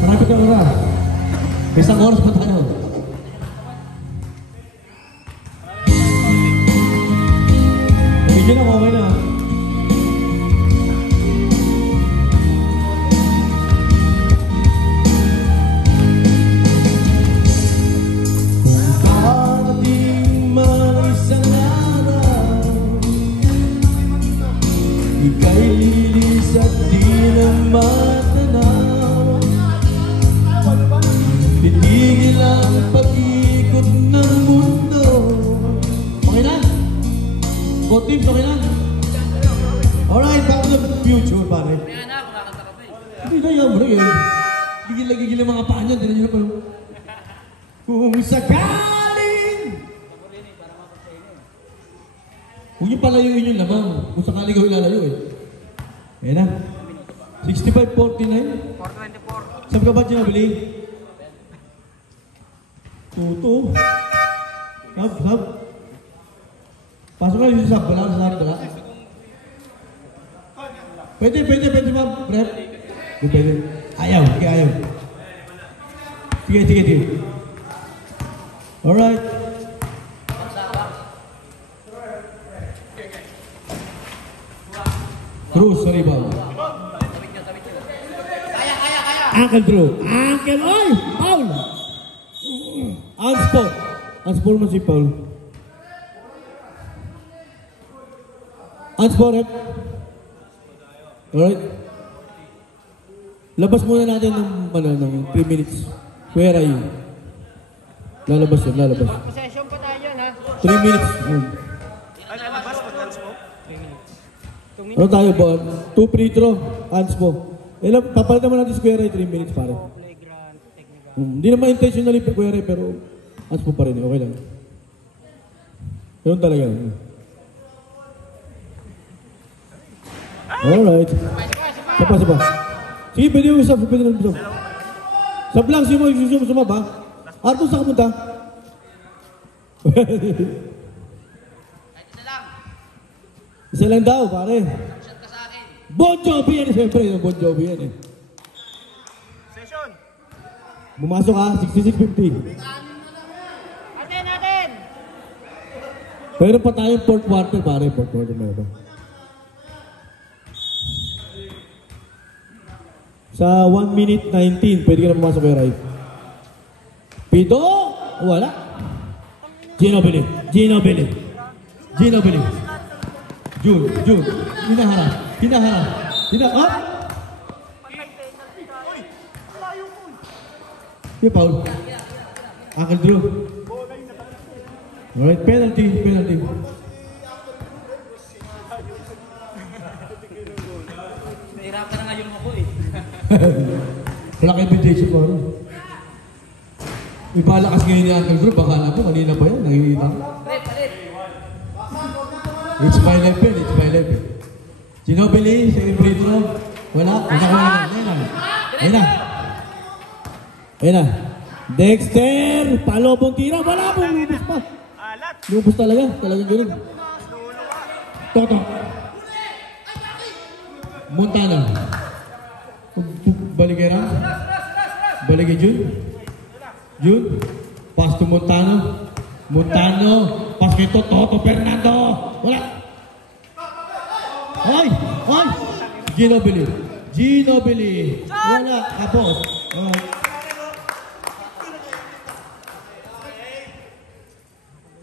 Marami ka oras. Isang oras pa tayo. Medyo na, okay na. Pagdating man isang araw, ika'y lilis at di na matanaw. Titigil ang pag-ikot ng mundo. Okay na? Both teams, okay na? Alright, back to the future, pare. Kaya na, kumakanta ka pa eh. Hindi na yan, bro. Gigil ang mga paa niyan. Tinan nyo na pa yung... Kung sakaling... Huwag niyo palayuin yung lamang. Kung sakaling ikaw ilalayo eh. Ayan na. 65-49. 424. Sabi ka ba tinabili? Tuto. Sab. Pasok na yung sab. Wala ka sa akin, wala. Pwede ma'am. Rep. Pwede. Ayaw. Sige. Alright. Cruz sa rebound. Uncle Drew. Oy! Paul! Unsport mo si Paul. Unsport. Alright? Labas muna natin ng 3 minutes. Where are you? Lalabas yun, lalabas. Possession pa tayo na. 3 minutes. Ay, nalabas pag hands mo? Ano tayo ba? 2 free throw, hands mo. Papalitan mo natin square ay 3 minutes pare. Playground, technical. Hindi naman intentionally square ay pero hands mo pa rin. Okay lang. Ganun talaga. Alright. Sapa. Sige, pwede yung usap. Sab lang, sumab ha? Arto, saan ka punta? Isa lang daw, pare. Bon Jovi yan, siyempre. Bon Jovi yan eh. Session! Bumasok ha, 66-50. Natin! Meron pa tayong fourth quarter, pare. Fourth quarter meron pa. Sa 1 minute 19, pwede ka na pumasok kay Rai. Pito! Wala. Ginobili. Jun. Hinaharap. Up! Yung foul. Uncle Drew. Alright, penalty. Nahirapan na nga yung ako eh. Wala kayo invitation ko. Ipalakas ngayon ni Uncle Drew. Baka na po, kanina pa yan. Nakikita ko. It's my life yan. Ginobili, second free throw. Wala. Ayun na. Dexter! Palobong tira. Wala po. Lubos pa. Alat! Lubos talaga. Talagang ganun. Toto. Montana. Baligera. Baligay Jun. Pass to Montano. Pass kay Toto Fernando. Wala. Ay! Ginobili. Wala. Kapos.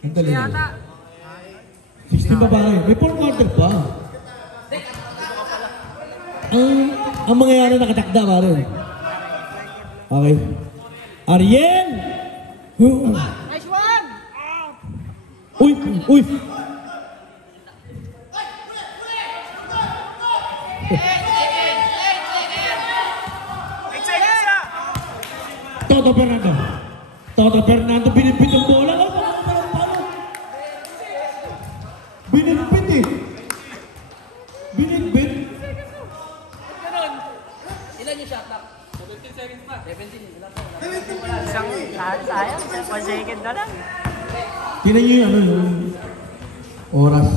Ang dali na. 16 pa pare. May 4 quarter pa. Ang mangyayari nakatakda pare. Okay. Ariel! Nice one! Uy! 8 seconds na! Toto Fernando, binipit ang bola. Binipit eh. Binipit. Ganun. Ilan yung shot clock? 17 seconds pa. 17. Wala pa. Isang sayang. 1 second na lang. Tingnan nyo yung oras.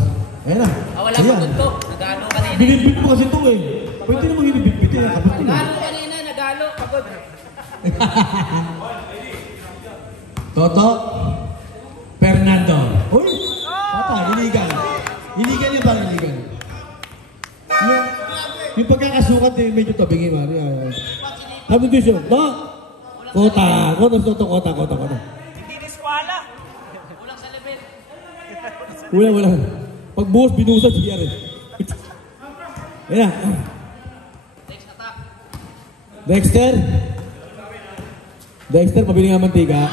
Ayan na. Wala pa tuntok. Nagano kanina. Binipit mo kasi ito eh. Pwede namang hinibit-bit eh. Kapag ko na. Nagano kanina. Nagano. Pagod. Toto Fernando. Uy! Papa, iligal. Iligal yan parang iligal. Yung pagkakasukat eh, medyo tabingin man. Substitution. Kota. Hindi ni Squala! Kulang sa level. Wala. Pag buhos, binusan siya rin. Ayan na. Next attack. Dexter, pabili nga mantika.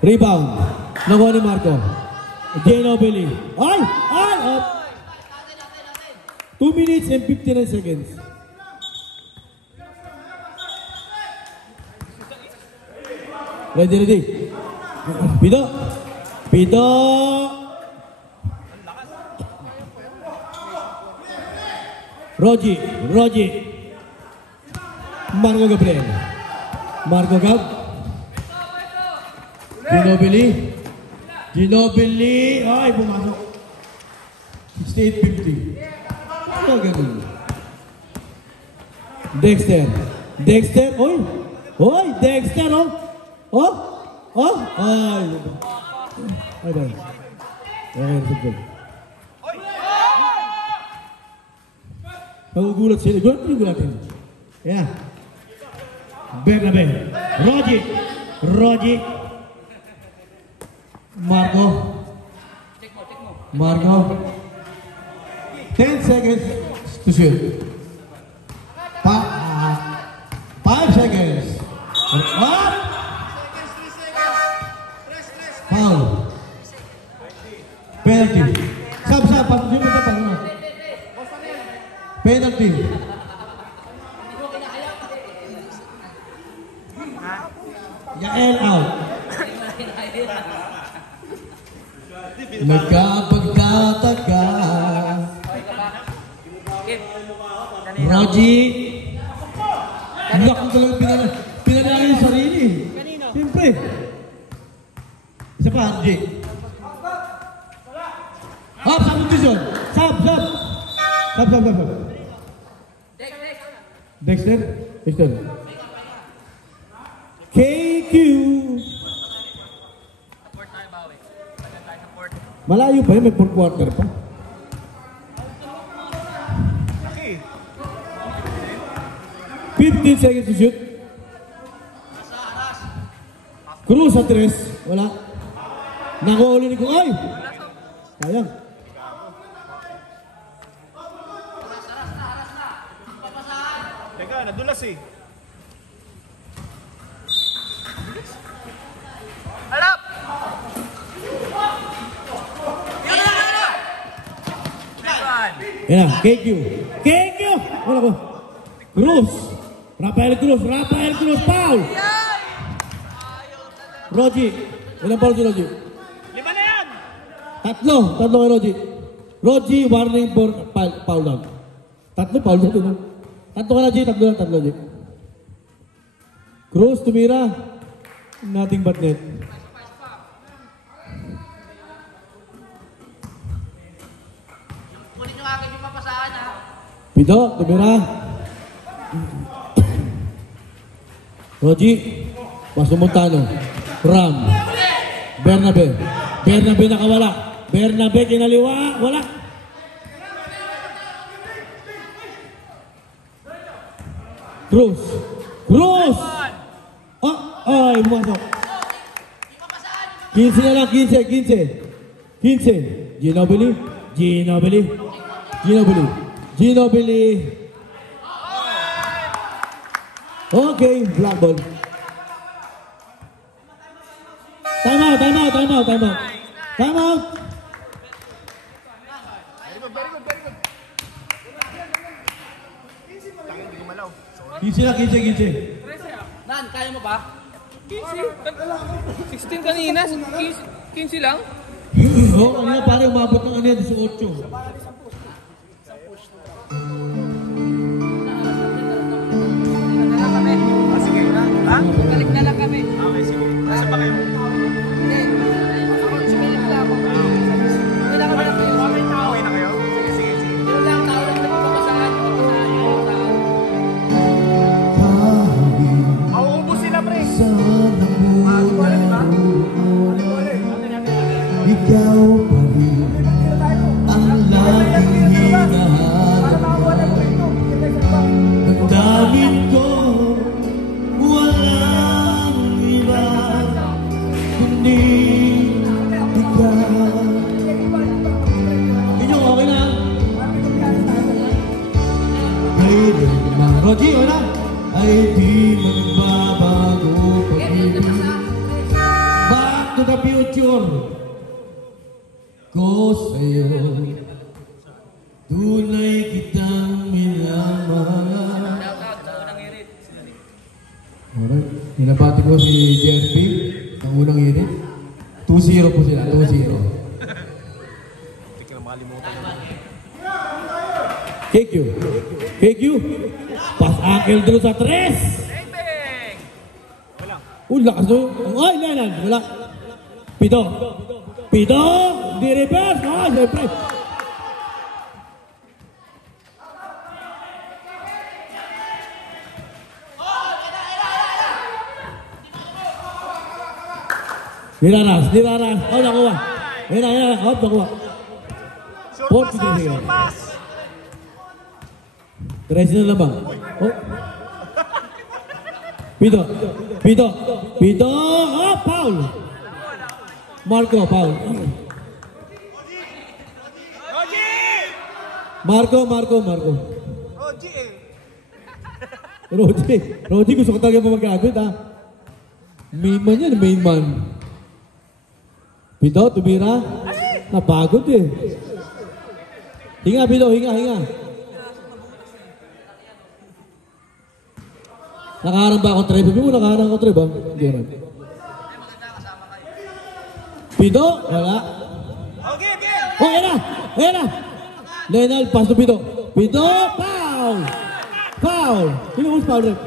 Rebound. Nakuha ni Marco. Ginobili. Ay! Up! 2 minutes and 59 seconds. Ready. Pito! Rogi. Marco Gabriel. Ginobili. Ay, pumasok. 68-50. Ano ganun? Dexter. Oy, Dexter, oh. Ay. Ay, ba? Okay, football. Nagugulat sila. Gulatin. Yeah. Bernabe. Rogi. Marco. seconds to shoot. 5 seconds. Up. Foul. Penalty. Sab, patuloy mo ito, patuloy. Penalty. Yael out. Nagkapagkataka. Roji. Hindi ako talagang pinalala yung sarili. Siyempre. Isa pa, Jake. Up, substitution. Sub. Dexter. KQ. Malayo pa yun, may 4 quarter pa. Laki. 15 seconds to shoot. Cruz sa 3. Wala. Nakuha ulit ni Kung. Ay! Sayang. Teka, nadulas eh. Yan na, KQ. Wala ko. Cruz. Rafael Cruz, foul. Roji. Ilang foul si Roji? 5 na yan! Tatlo kay Roji. Roji, warning for foul down. Tatlo foul down. Tatlo ka na, G. Tatlo, G. Cruz, tumira. Nothing but net. Kunin nyo agad yung papasahan ha. Pido, tumira. Roji, Paso Montano. Ram. Bernabe nakawala. Bernabe kinaliwa. Wala. Cruz. Ay, bumasok. 15 na lang, 15. Ginobili. Okay, black ball. Time out. Kinsi na, 15. Nan, kaya mo ba? 16 kanina, 15 lang. Oo, kanina pare umabot ng 18. Sige na. Ha? Balik na lang kami. Okay, sige. Nasa pa kayo? Sumilit lang ako. Wala kami lang kayo. Okay na kayo? Sige. Wala lang tao lang nagpapasahan. Mauubos sila, pre. Ikaw pa rin ang laging hinahanap. Ang daming ko, walang iba, kundi ikaw. Inyo, okay na? Kailan naman, Roji, okay na? Ay di magbabago pag-ibig. Back to the future ko sa'yo, tunay kitang minamahal. Alright, hinabati ko si JSP, ang unang init. 2-0 po sila, 2-0. Hindi ka na makalimutan. KQ, pass ankle draw sa 3. Lakas doon. Ay, wala. Pido, di reverse. Siyempre. Niraras. Nakuha. Nakuha. 43 seconds. Pass! 13 na lamang. Pido. Foul. Marco. Roji, gusto ko talaga pa mag-agad, ha? Main man yan, main man. Pito, tumira. Napagod eh. Hinga, Pito, hinga. Nakaharang ba ako, Tre? Sabi mo, nakaharang ako, Tre, ba? Hindi rin. Pito, wala. Oh, ayan na. Lenal, pass to Pito. Pito, foul! Sino mas foul, Rep?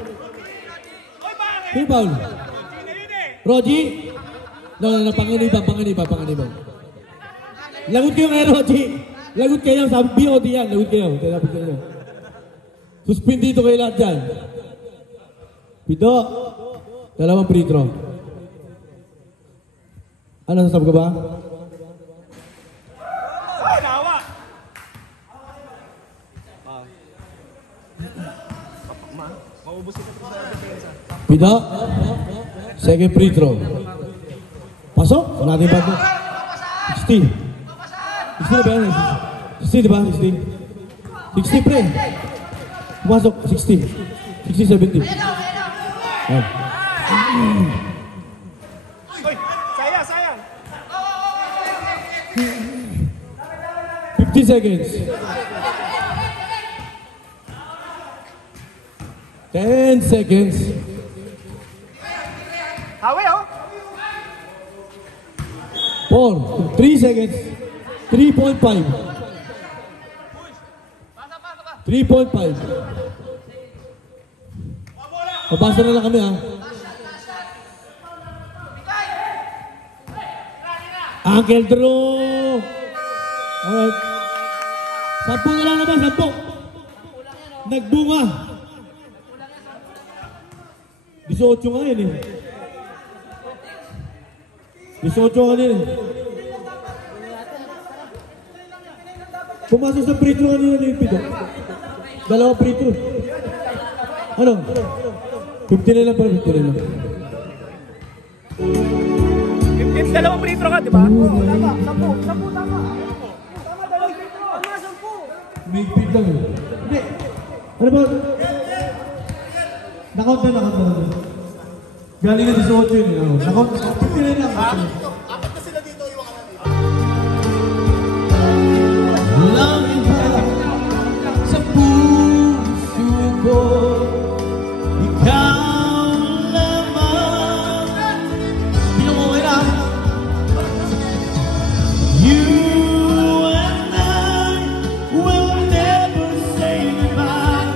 Sino foul? Roji? No, panganiban. Lagot kayo ngayon, Roji. Lagot kayo, sabi BOD yan. Lagot kayo. Tinapit kayo. Suspend dito kayo lahat dyan. Pito, dalawang free throw. Ano, sasabi ka ba? Pito, second free throw. Pasok? Wala natin bago. 60. 60 na ba yan? 60 diba? 60 pre. Pumasok. 60. 60, 70. Ayan. Sayang. 50 seconds. 10 seconds. Hawi, oh. 4, 3 seconds. 3.5. 3.5. Pabasa na lang kami, ha. Uncle Drew. Alright. 10 na lang naman, 10. Nagbunga. 18 nga yun, eh. 18 nga yun, eh. Pumasok sa free throw kanina ni Pito. Dalawang free throw. Ano? 50 na lang pala, 50 na lang. It's dalawang free throw ka, di ba? Oo, tama. 10, tama. Tama, dalawang free throw. Ano, 10? May pit lang, eh. Hindi. Ano ba? Nakount na. Galing na 18 yun, eh. Nakount na. 50 na lang. Apat na sila dito, iwan ka na dito. Langit pa sa puso ko, ikaw lamang. Pinunguhin na. You and I will never say goodbye.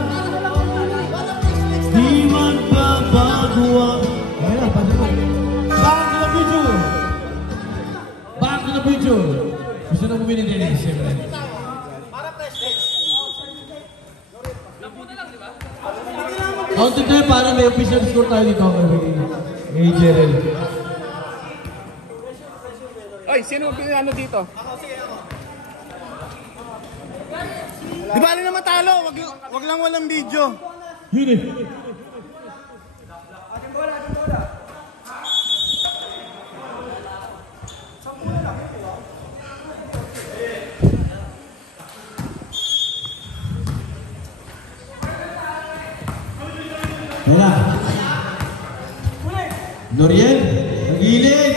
Di magbabago ang Back to the future. Gusto na bumili din eh, siyempre. Counted tayo para may official score tayo dito kay Jerel. Oy, sino pinano dito? Di ba naman talo? Wag lang walang video. Yun eh. Wala. Noriel, nagilid.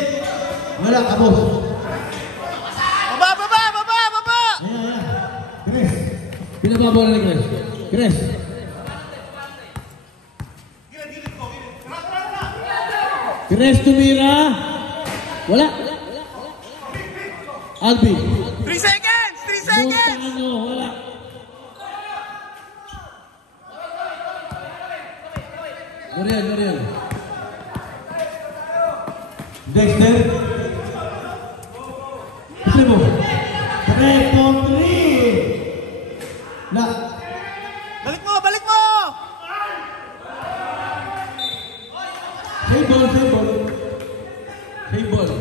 Wala, kapos. Baba! Ayan. Gres. Pinababaw na ni Gres. Gres tumira. Wala. Albi. 3 seconds! Puntaan nyo, wala. Noriel. Dexter. Kasi mo. 3-3. Na. Balik mo! Save ball.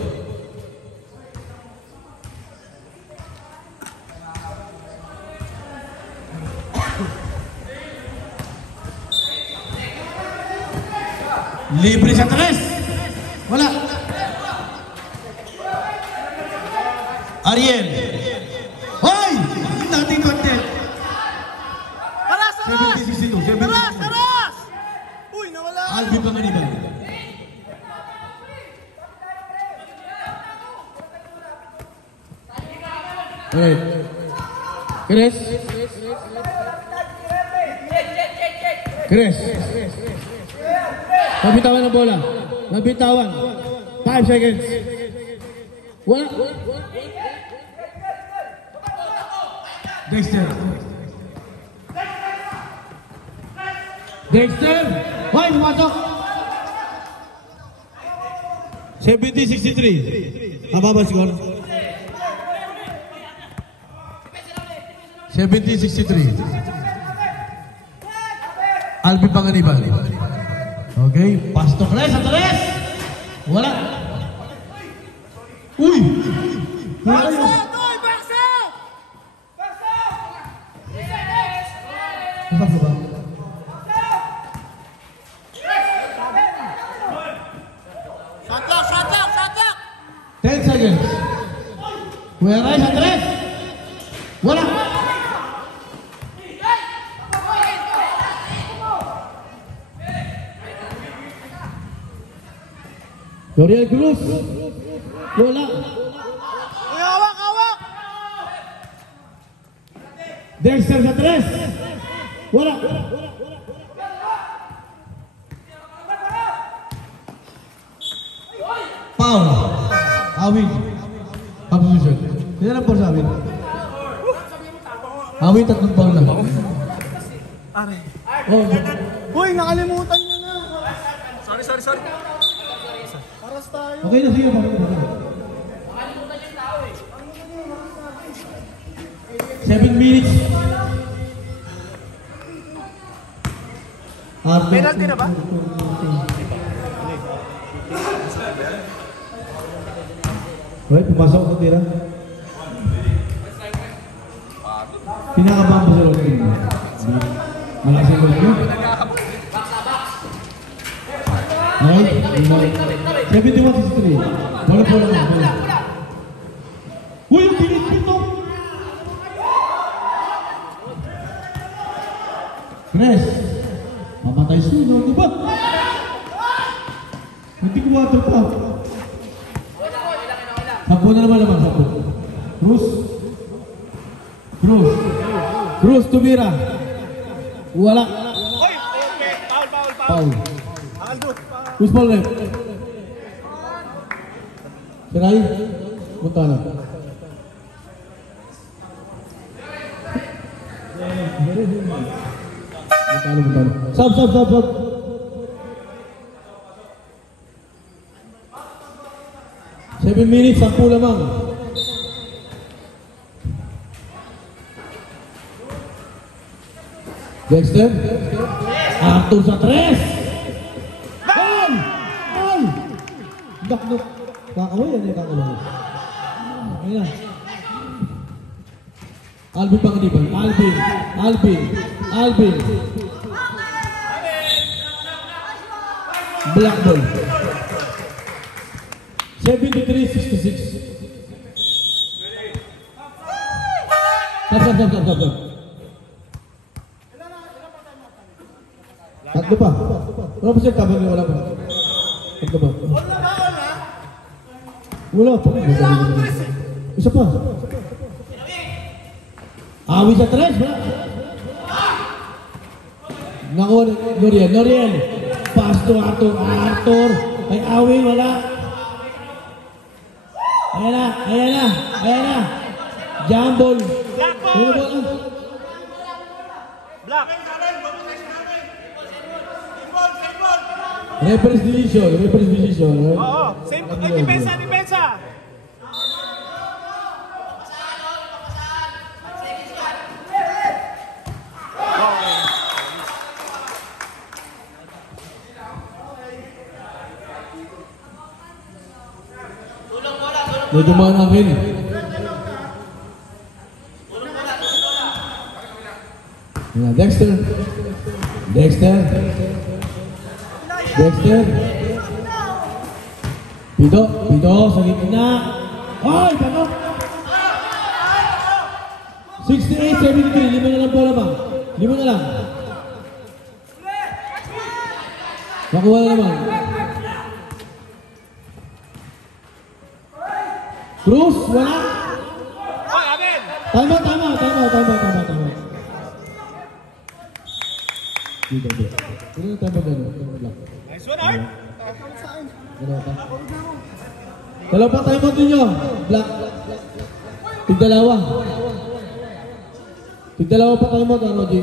Libre sa tres. Wala. Ariel. Hoy! Nating content. Alright. Chris. Chris. Mabitawan ng bola. Mabitawan. 5 seconds. Wala. Dexter. Dexter. Hoy, pumasok. 70-63. Ang baba score. 70-63. Alvin Panganiban. Okay, pass to Chris. Atras. Wala. Uy! Baksa! Toy! Baksa! Baksa ba? Shot lock! Shot lock! Shot lock! 10 seconds. Where is Andres? Wala. Doriel Cruz. Wala. Hawak! Hawak! Dexter sa 3. Wala. Foul. Awin. Opposition. Hindi lang po sa amin. Awin, 3 foul lang. Oh. Uy, nakalimutan niya na. Sorry. Paras tayo. Okay na, sige. Okay. 7 minutes. Penalty na ba? Right, pumasok ang tira. Pinakabahan po sa loob din. Malakas yung loob. Right? 71-63. Wala po lang. Uy, yung pinipin to! Chris! Mamatay suno, di ba? Hindi ko water pa. Sampo na naman. Cruz, tumira. Wala. Hoy! Okay, foul. Who's ball left? Siray? Montana. Montana. Stop. 7 minutes, 10 lamang. Dexter. Arthur sa 3. Ball! Dakdok. Kakaway yan yung kakaway. Ayan. Alvin Panganiban. Alvin. Black ball. 73-66. Stop. Tatlo pa. Wala pa siya tabang niya, wala pa. Tatlo pa. Wala pa. Isa pa. Awi sa 3. Nakuha ni Noriel. Pass to Arthur. Ay Awi, wala. Ayan na. Jambol. Black. Reference decision. Right? Oo. Same. Ay, depensa. Medyo manangin. Dexter. Pido sa gitna. Ay, tanong. 68-73. 5 na lang bola ba? 5 na lang. Nakuha na naman. Cruz, wala. Hoy, Abel. Tama. Dito. Ano tama gano'n? Nice one, Art. Dalawa pa time out ninyo. Black. Tigdalawa pa time out, Roger.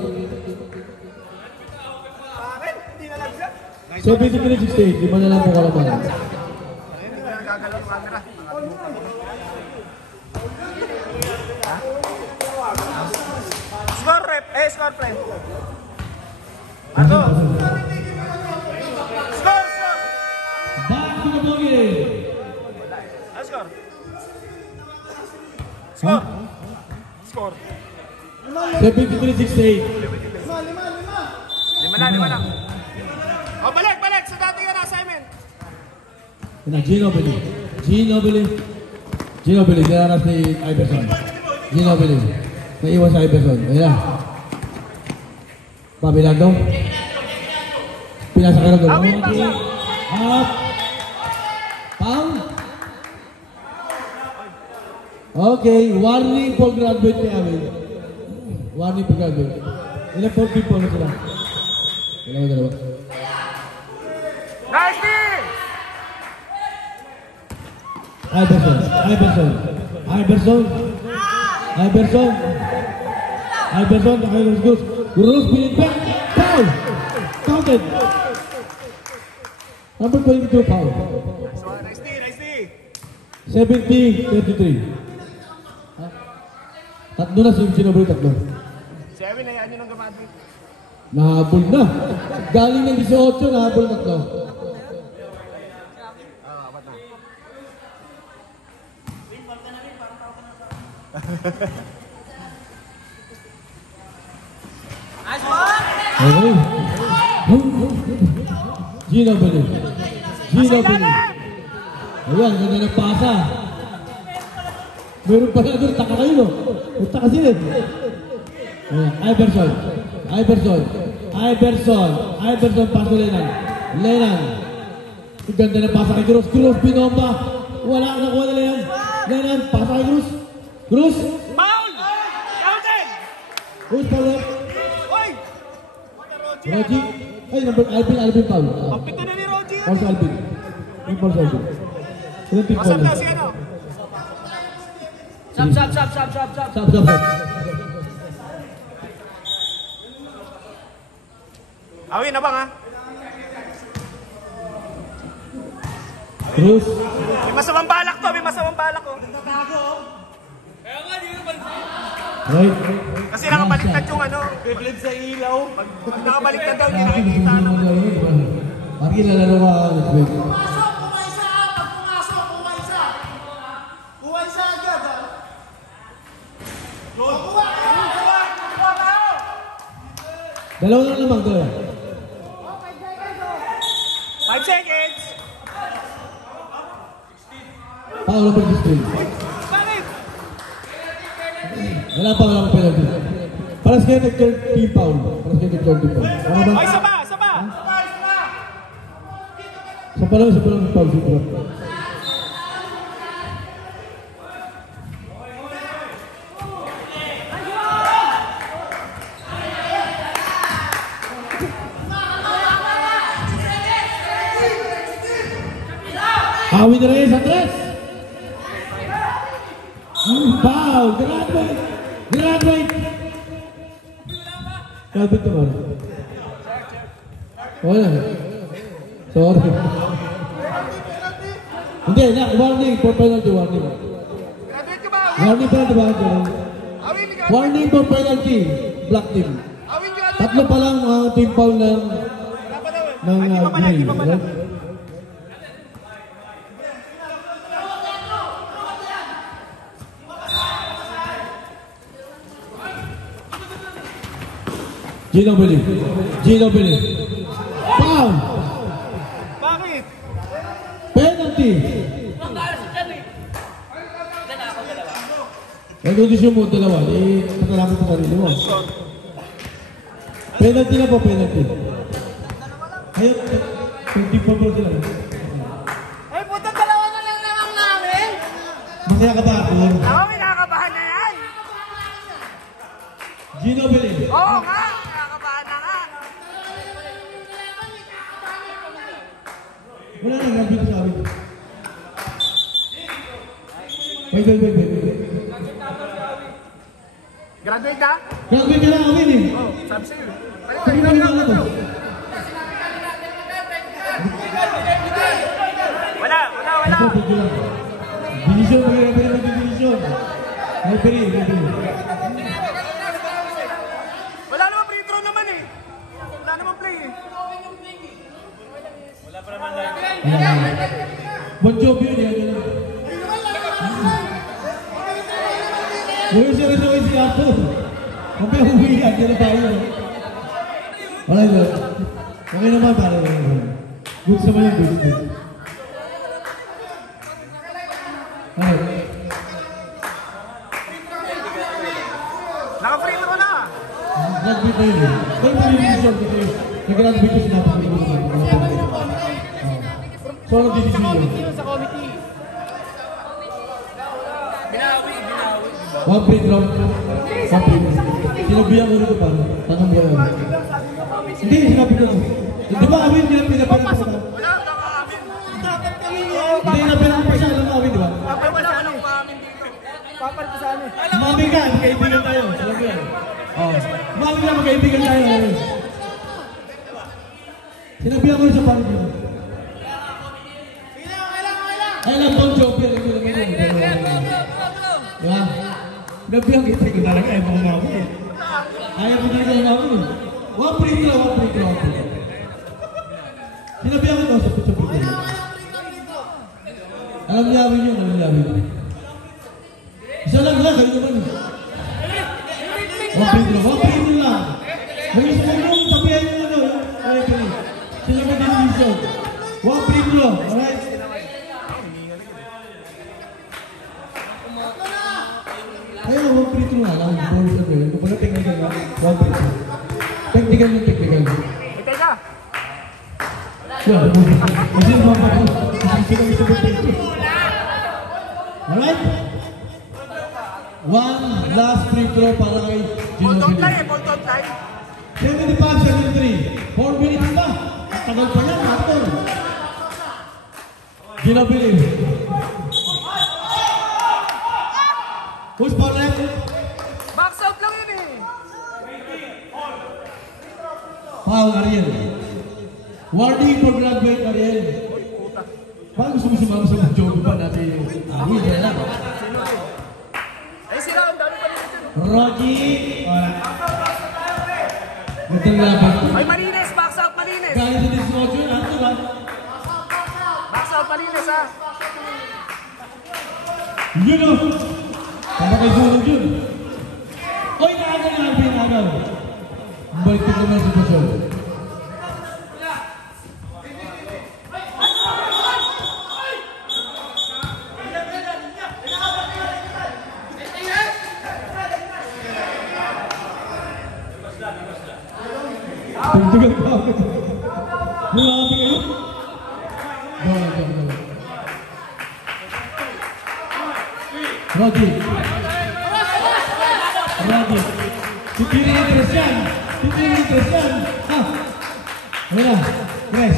73-68, lima na lang po kalaban. Score rep. Score friend. Ano? Score. Back to the ball game. Score. Score. 73-68. Lima na. O, balik sa dating assignment. Ginobili, nararas ni Iverson. Ginobili, naiwan sa Iverson. Ayan na. Pabilado. Pinasa ka na doon. Okay. Up. Pound. Okay, warning for graduate kay Amin. Warning for graduate. Ilang 14 po na sila. Dalawa. Nice D! Iverson. Nakailang Gurus. Gurus, pinipet. Foul! Counted. Number 22, foul. Nice D! 70-33. Tatlo na, sinubay tatlo. 7 na yan yun ang gamati. Nahabol na. Galing ng 18, nahabol tatlo. Okay. Ginobili. Ayan, ganda ng pasa. Meron pa na doon, taka kayo, no? Punta kasi rin. Ayan, Iverson, paso Lenan. Ganda ng pasa kay Cruz. Binomba. Wala ang nakuha na Lenan, pasa kay Cruz. Foul! Counted! Who's foul left? Oy! Rogi. Ay, number Alvin foul. Pagpito na ni Roger. Paul sa Alvin. Yung Paul sa Alvin. Ilang team foul Masap na left? si ano? Stop. Awin na bang ha? Cruz. May masamang balak ko. Right. Kasi nakabaliktad yung ano. Beyblade sa ilaw. Pag nakabaliktad daw, hindi nakikita ano. Parang ilalaro ka. Kuha isa agad ha. Dalawa na lamang doon. 5 seconds. Foul number 16. Bakit? Wala pa penalty. Para sa kayo nag-third team foul. Ano ba? Ay, isa pa. Sa palang foul siguro. Awin na rin sa tres. Foul! Graduate! Kalbit naman. Wala. Sorry. Hindi, warning for penalty, warning. Graduate ka ba? Warning penalty ba? Awin ka. Warning for penalty, black team. Awin ka. Tatlo pa lang ang team foul ng Hindi pa pala. Ginobili. Foul! Bakit? Penalty! Kondisyon mo dalawa, patalapin mo sarili mo. Penalty na po, penalty. Ayun, hindi pa po sila. Ay, puta, dalawa na lang naman namin. Masaya ka ba ako? Ako, may nakakabahan na yan. Ginobili. Oo nga! Nakakabahan na nga! Wala na, grabe sa amin. Wait. Graduate na? Grabe ka na amin eh. Oo, sabi sa'yo. Sabi mo na to. Wala! Division, mag-referee ng division. Referee. Wala naman free throw naman eh. Wala naman play eh. Bon job yun yan. Huwag siya rin si Apo. Huwag may huwihan, yan na tayo. Wala yun. Okay naman para rin. Good sa mga good. Okay. Naka-free throw na! Nag-beat na yun eh. Pero pa yung decision kasi nag-graduate ko sila pag ikot na. So, nag-decision. Sa committee. Binawi. One free throw. Sinabihan ko rin ito pa. Tanong mo yun. Hindi, sinabi ko. Di ba amin pinapinan ko sa... Wala, naka-amin. Hindi, napinan ko siya. Alam mo amin, di ba? Wala nang pa-amin dito. Papalit ko sa ano. Mami ka, magkaibigan tayo. Alam mo yan. Mami ka, magkaibigan tayo. Sinabihan ko rin sa panig yun. Ay, lang bang job yan. Diba? Sinabihan ko, hindi ko talaga. Ayaw mo kumama eh. Ayaw mo talaga kumama eh. One free throw. Sinabihan ko sa picture. Alam niya yun. Isa lang ha, kayo naman. One free throw lang. Huwag yung tapihan nyo ano. Sila mo din mission. One free throw, alright? Ayaw, one free throw lang. Ball sa gawin. Kung pala technical lang, one free throw. Technical. Teka! Yeah, kasi yung mga ako. Kasi kami sa free throw. Alright? One last free throw para kay Ginobili. Ball don't lie. 75-73. 4 minutes na. Tagal pa yan, Arthur. Ginobili. Who's ball left? Box out lang yun eh. Foul, Ariel. Warning for graduate, Ariel. Paano gusto mo sumama sa mga joke pa natin? Uy, yan lang. Eh sila, ang dami pa dito. Rocky. Gandang laban. Ay, Marines! Box out, Marines! Galing sa dislodge yun, Arthur ha? Box out, Marines ha! Yun o! Para kay Zulog yun. Oy, naagal na Alvin, naagal. Balik ko naman sa sitwasyon. Tugtugan pa ako. Bumabi kayo? Go. Rocky. Titiri ng Christian. Ha? Wala. Tres.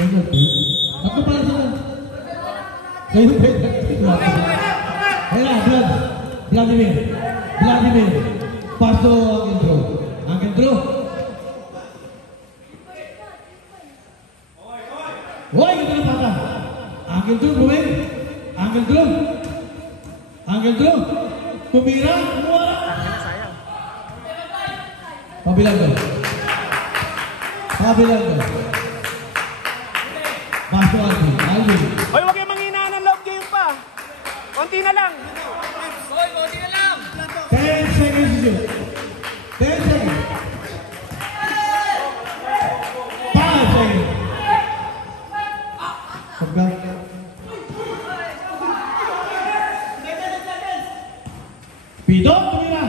Penalty. Ako para sa kayo penalty. Wala, Vladimir. Paso Angel Drew. Hoy, kita na pata. Angel Drew. Tumira. Pabilang ka. Paso Alvin. Hoy, huwag kayong manghinaan ng love game pa. Konti na lang. 10 seconds to shoot. 10 seconds. 5 seconds. Pagka. Pito, tumira.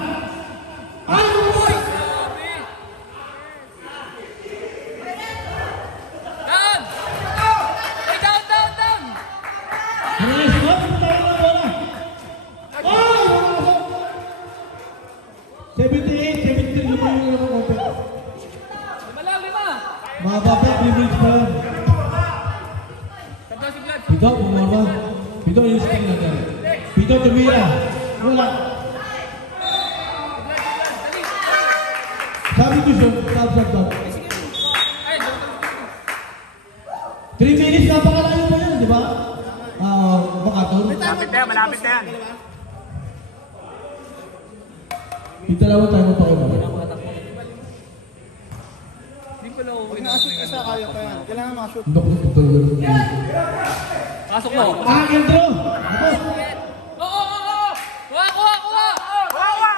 Mga Bape, 3 minutes pa yan. Pito, bumaba. Pito, yung skin natin. Pito, tumira. Wala. Sabi ko siya, stop. 3 minutes, napakalayo pa yan, di ba? Makaton. Malapit na yan. Pito lang tayo mo pa kayo. Pag na-shoot ka sa kaya pa yan. Kailangan ma-shoot. Pasok mo. Intro! Kuha!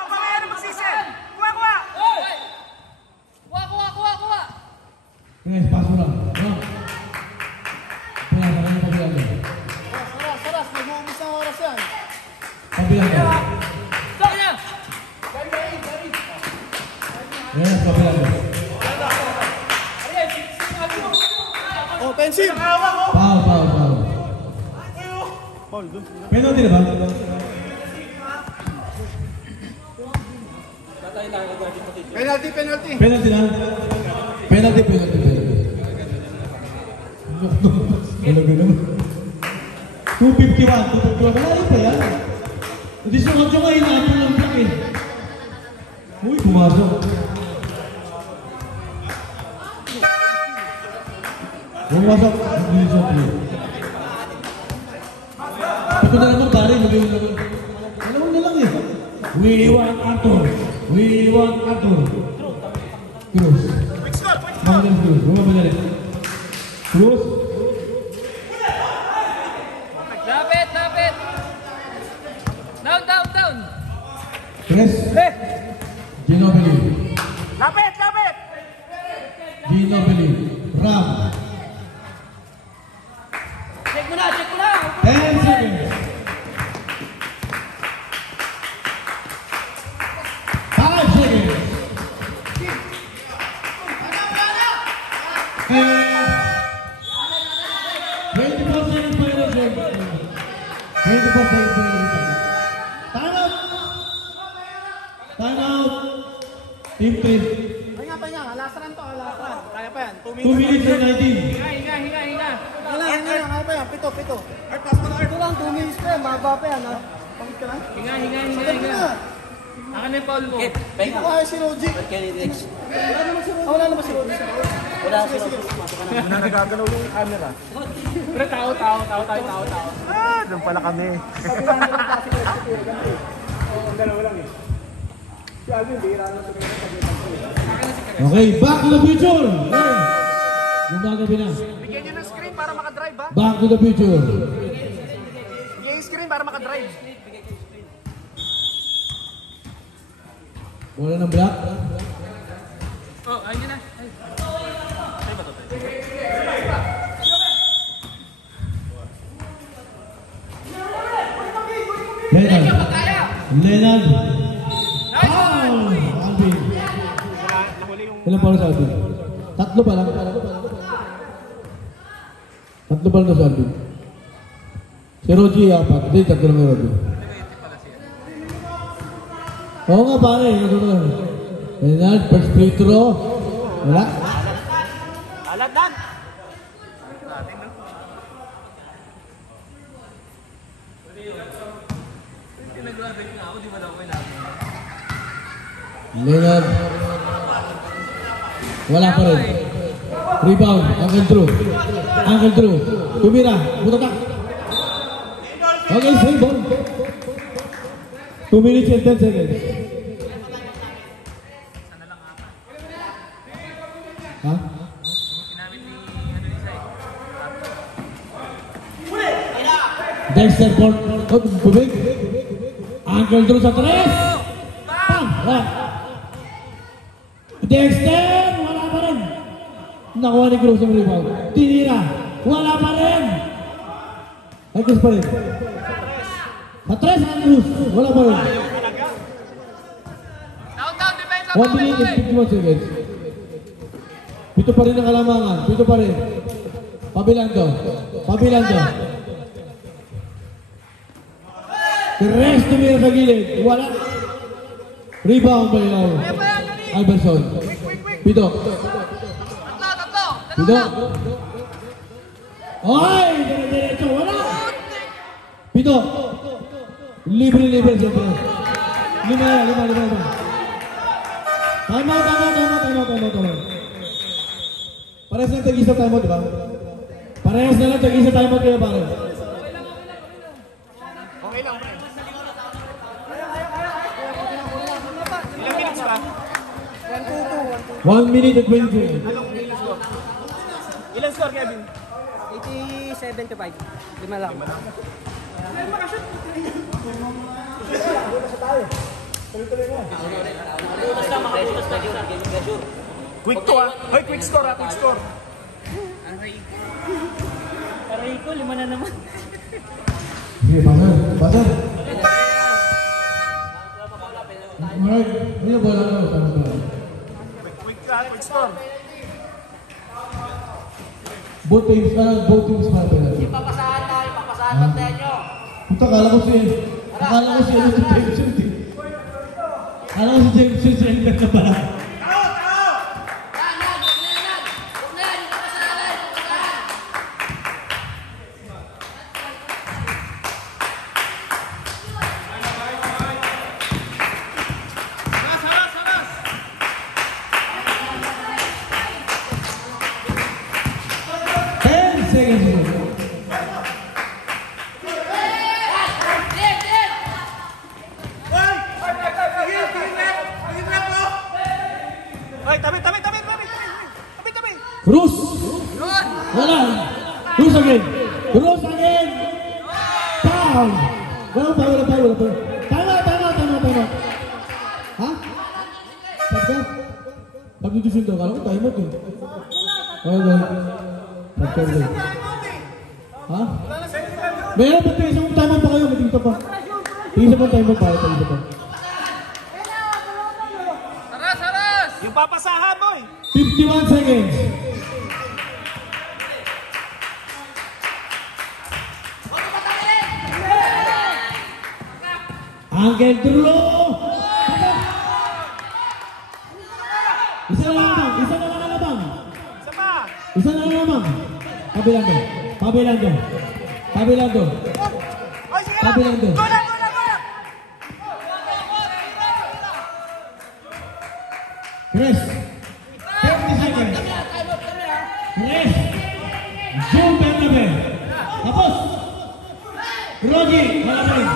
Mamaya na magsisin. Kuha. Kuha! Guys, paso lang. Pabilang. Saras. Nag-uubos ng oras yan. Pabilang. Stop niya! Yes, pabilang. Offensive! Foul. Penalty na ba? Penalty. Penalty na? Penalty. Talaga naman. 251. Malayo pa yan. Hindi sukat yung ngayon, natin lang black eh. Uy, pumasok. Pumasok. Hindi sukat yun. Ito na naman pare, magayon naman. Alam na lang eh. We want Arthur. Cruz. Magaling Cruz. Bumabalik. Cruz. Lapit! Down! Tres. Ginobili. Lapit! Ginobili. Ram. Check mo na! 10 seconds. 5 seconds. 24 seconds pa rin siya. 24 seconds pa rin siya. Time out. Team 3. Pahinga. Last run to. Kaya pa yan. 2 minutes and 19. Hinga! Kaya pa yan. Pito. Ito lang, 2 minutes pa yan. Maba pa yan, ha? Pangit ka lang? Hinga! Akin na yung foul mo. Hindi Penga. ko kaya si Roji. Wala naman si Roji. Wala si Roji. Na nagagalaw yung camera. Pero tao. Doon pala kami. Okay, back to the future. Gumagabi na. Bigyan niyo ng screen para makadrive ha. Back to the future. Bigyan yung screen para makadrive. Wala ng black. Ayun na. Leonard. Alvin. Ilan pa sa Alvin? Tatlo pa lang. Tatlo pa lang sa Alvin. Si Roji, apat. Hindi, tatlo lang yung Roji. Oo nga pare. Leonard, first free throw. Wala. Alat. Leonard. Wala pa rin. Rebound. Uncle Drew. Tumira. Butatak. Okay, save ball. 2 minutes and 10 seconds. Ha? Dexter Ford. Tubig. Uncle Drew sa 3. Wala. Dexter! Wala pa rin. Nakuha ni Cruz ang rebound. Tinira. Wala pa rin. Ay, Cruz pa rin. Sa 3 ang Cruz. Wala pa rin. Down, defense! 1 minute and 51 seconds. Pito pa rin ang kalamangan. Pito pa rin. Pabilando. Tres tumira sa gilid. Wala. Rebound by Alberson. Pito. Tatlo! Pido. Ay! Dire-diretso. Wala! Pido. Libre-libre siyempre. Lima. Tama. Parehas na tag-isa tayo mo, di ba? Parehas na lang tag-isa tayo mo kayo, pare. Okay lang. Ilang minutes pa? 1 minute and 20. Ilang score, Kevin? 87-5. Lima lang. Quick to ah. Hoy, quick score ah, quick score. Aray ko, 5 na naman. Sige, pasar. Alright, ano ba lang? Quick score. Both teams para pala. Papasahan bantayan nyo. Puta, akala ko si Jameson. Akala ko si Jameson si Elmer na pala. Hoy, tabi. Cruz! Wala! Cruz again! Foul! Wala pa. Tama! Ha? Pagka? Pag-nutrition daw, kala ko tayo mo ito. Okay. Pagka. Ha? Meron pa ito, isang tama pa kayo, matigita pa. Isa pa tayo mo para tayo isa pa. Yung papasahan mo eh. 51 seconds. Angel Trulo! Isa na lang abang. Isa pa. Isa na lang abang. Pabilando. Hoy, sige lang. Go na. Chris, 50 seconds. Chris, June Bernabe. Tapos, Rogi, malapit.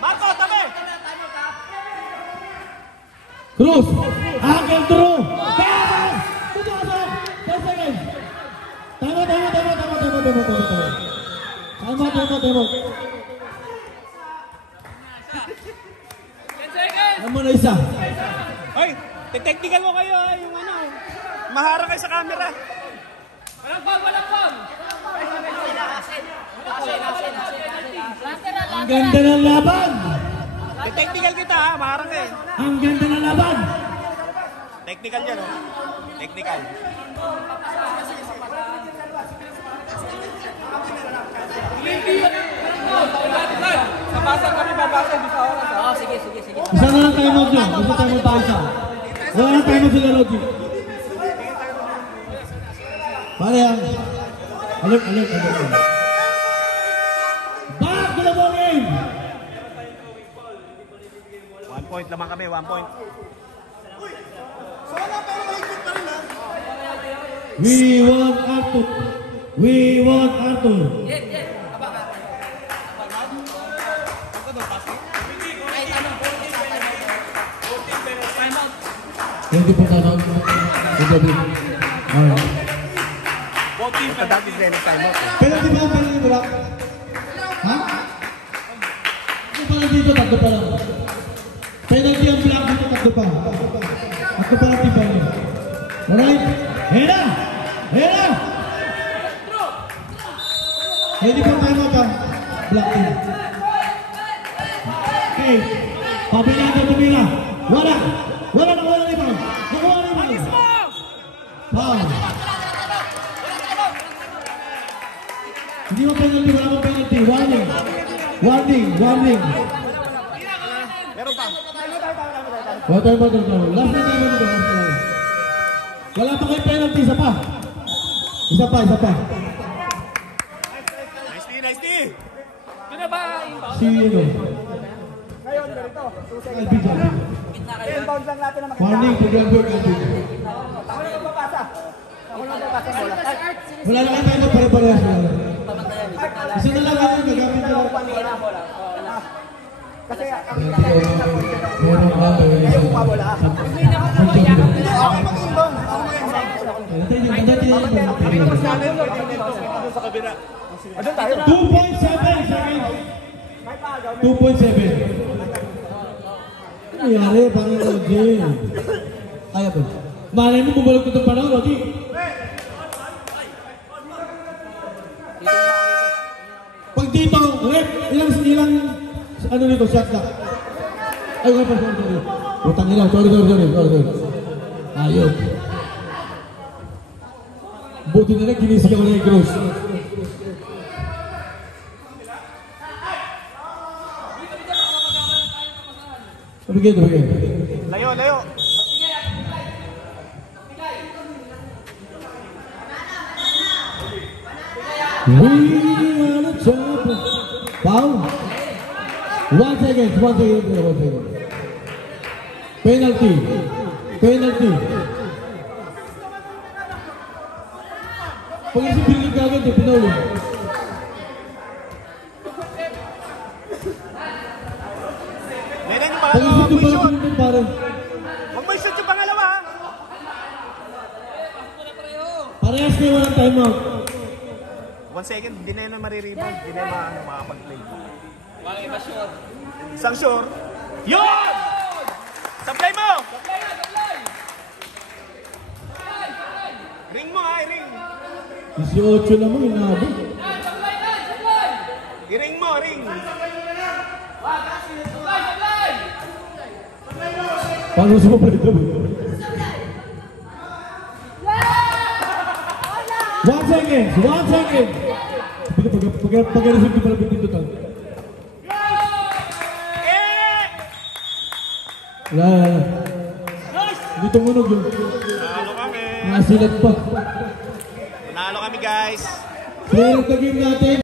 Marco, tabi. Cruz, Angel Trulo. Yes! 10 seconds. Tama. Ano na isa? Hoy, technical mo kayo ah, yung ano. Mahara kayo sa camera. Walang bang. Ang ganda ng laban! Technical kita ha, mahara kayo. Ang ganda ng laban! Technical dyan oh. Technical. Babasa di sa oras. Oo, sige. Isa na lang time out yun. Isa time out tayo isa. Wala na time out sila, Rogi. Pare yan. Alert. Back to the ball game! 1 point lamang kami, 1 point. We want Arthur. Hindi po tanong. Alright. Both teams na dati sila time out. Penalty ba? Ha? Ito pala dito, tatlo pa lang. Penalty ang black dito, tatlo pa. Tatlo pa lang tiba niya. Alright? Hera! Hindi po tayo mata. Black team. Okay. Pabila. Wala rebound. Nakuha rebound. Foul. Hindi mo penalty. Warning. Meron pa. Water. Last na naman ito. Wala pa kayo penalty. Isa pa. Nice D. Ito na ba? Si ano? Ngayon, ganito. 2 seconds. Alvin dyan. Inbound lang natin na makita. Warning, program work Alvin. Ako na magpapasa. Bola. Wala na kayo tayo pare-parehas. Pamantayan. Isa na lang ako. Gagamit ko. Kasi ang Meron ka ba? ayaw ko bola. Okay mag-inbound. Adun tayo. 2.7 seconds. 2.7. Ano nangyari? Parang Roger. Kaya ba? Malay mo bumalik ko itong panahon, Roger. Pag dito, rep, ilang, ano nito, shot na. Ay, sorry. Utang nila, sorry. Ayun. Buti na lang, ginising ako na yung gross. Bigyan. Layo. We are the champion. Foul. 1 second. Penalty. Pag isip pinigil ka agad, pinaulo. Yan yung Pag isip ko pala pinigil, pare. Huwag mo i-shoot yung pangalawa. Parehas kayo walang timeout. 1 second, hindi na yun marirebound. Hindi na yun makapag-play. Isang sure. Yun! Supply mo! Ring mo ha, ring. 18 na mo, inabot. I-ring mo, ring. Paano sa mga ito? 1 second. Pag-receive ko pala dito tayo. Wala. Hindi tumunog yun. Nanalo kami. Nasilat pa. Nanalo kami guys. Player of the game natin.